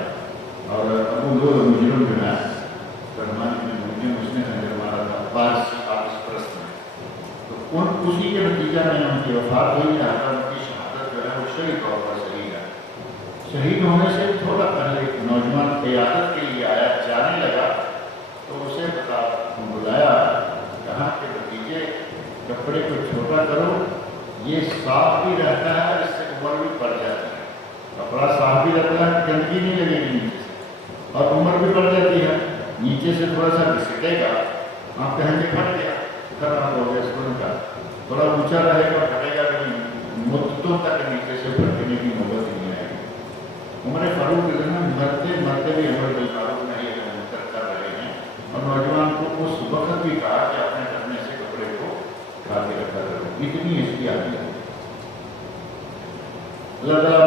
اور ابو لوگ مجرم جو ہے فرمانی میں مجرم، اس نے خنجر مارا تھا عباس آپس پرست میں، تو اسی کے نتیجہ میں ان کی وفات ہوئی، لہٰذا ان کی شہادت جو ہے وہ شہید طور پر شہید ہے۔ شہید ہونے سے تھوڑا پہلے ایک نوجوان قیادت کے لیے آیا، جانے لگا تو اسے بلایا، کہا کہ بھتیجے کپڑے کو چھوٹا کرو، یہ صاف بھی رہتا ہے، اس سے عمر بھی بڑھ جاتی ہے، کپڑا صاف بھی رہتا ہے، گندگی نہیں لگے گی نیچے سے، اور عمر بھی بڑھ جاتی ہے، نیچے سے تھوڑا سا گھسٹے گا، آپ کہیں گے پھٹ گیا، خراب ہو گیا، اس کو کا تھوڑا اونچا رہے گا، پھٹے گا نہیں، مدتوں تک نیچے سے پھٹنے کی نوبت نہیں آئے گی۔ عمر فاروق مرتے مرتے بھی عمر بالفاروق میں یہ منتر کر رہے ہیں، اور نوجوان کو اس وقت بھی کہا کہ اپنے ٹخنے سے کپڑے کو کھا کے رکھا کرو، اتنی اس کی عادت ہے۔ اللہ تعالیٰ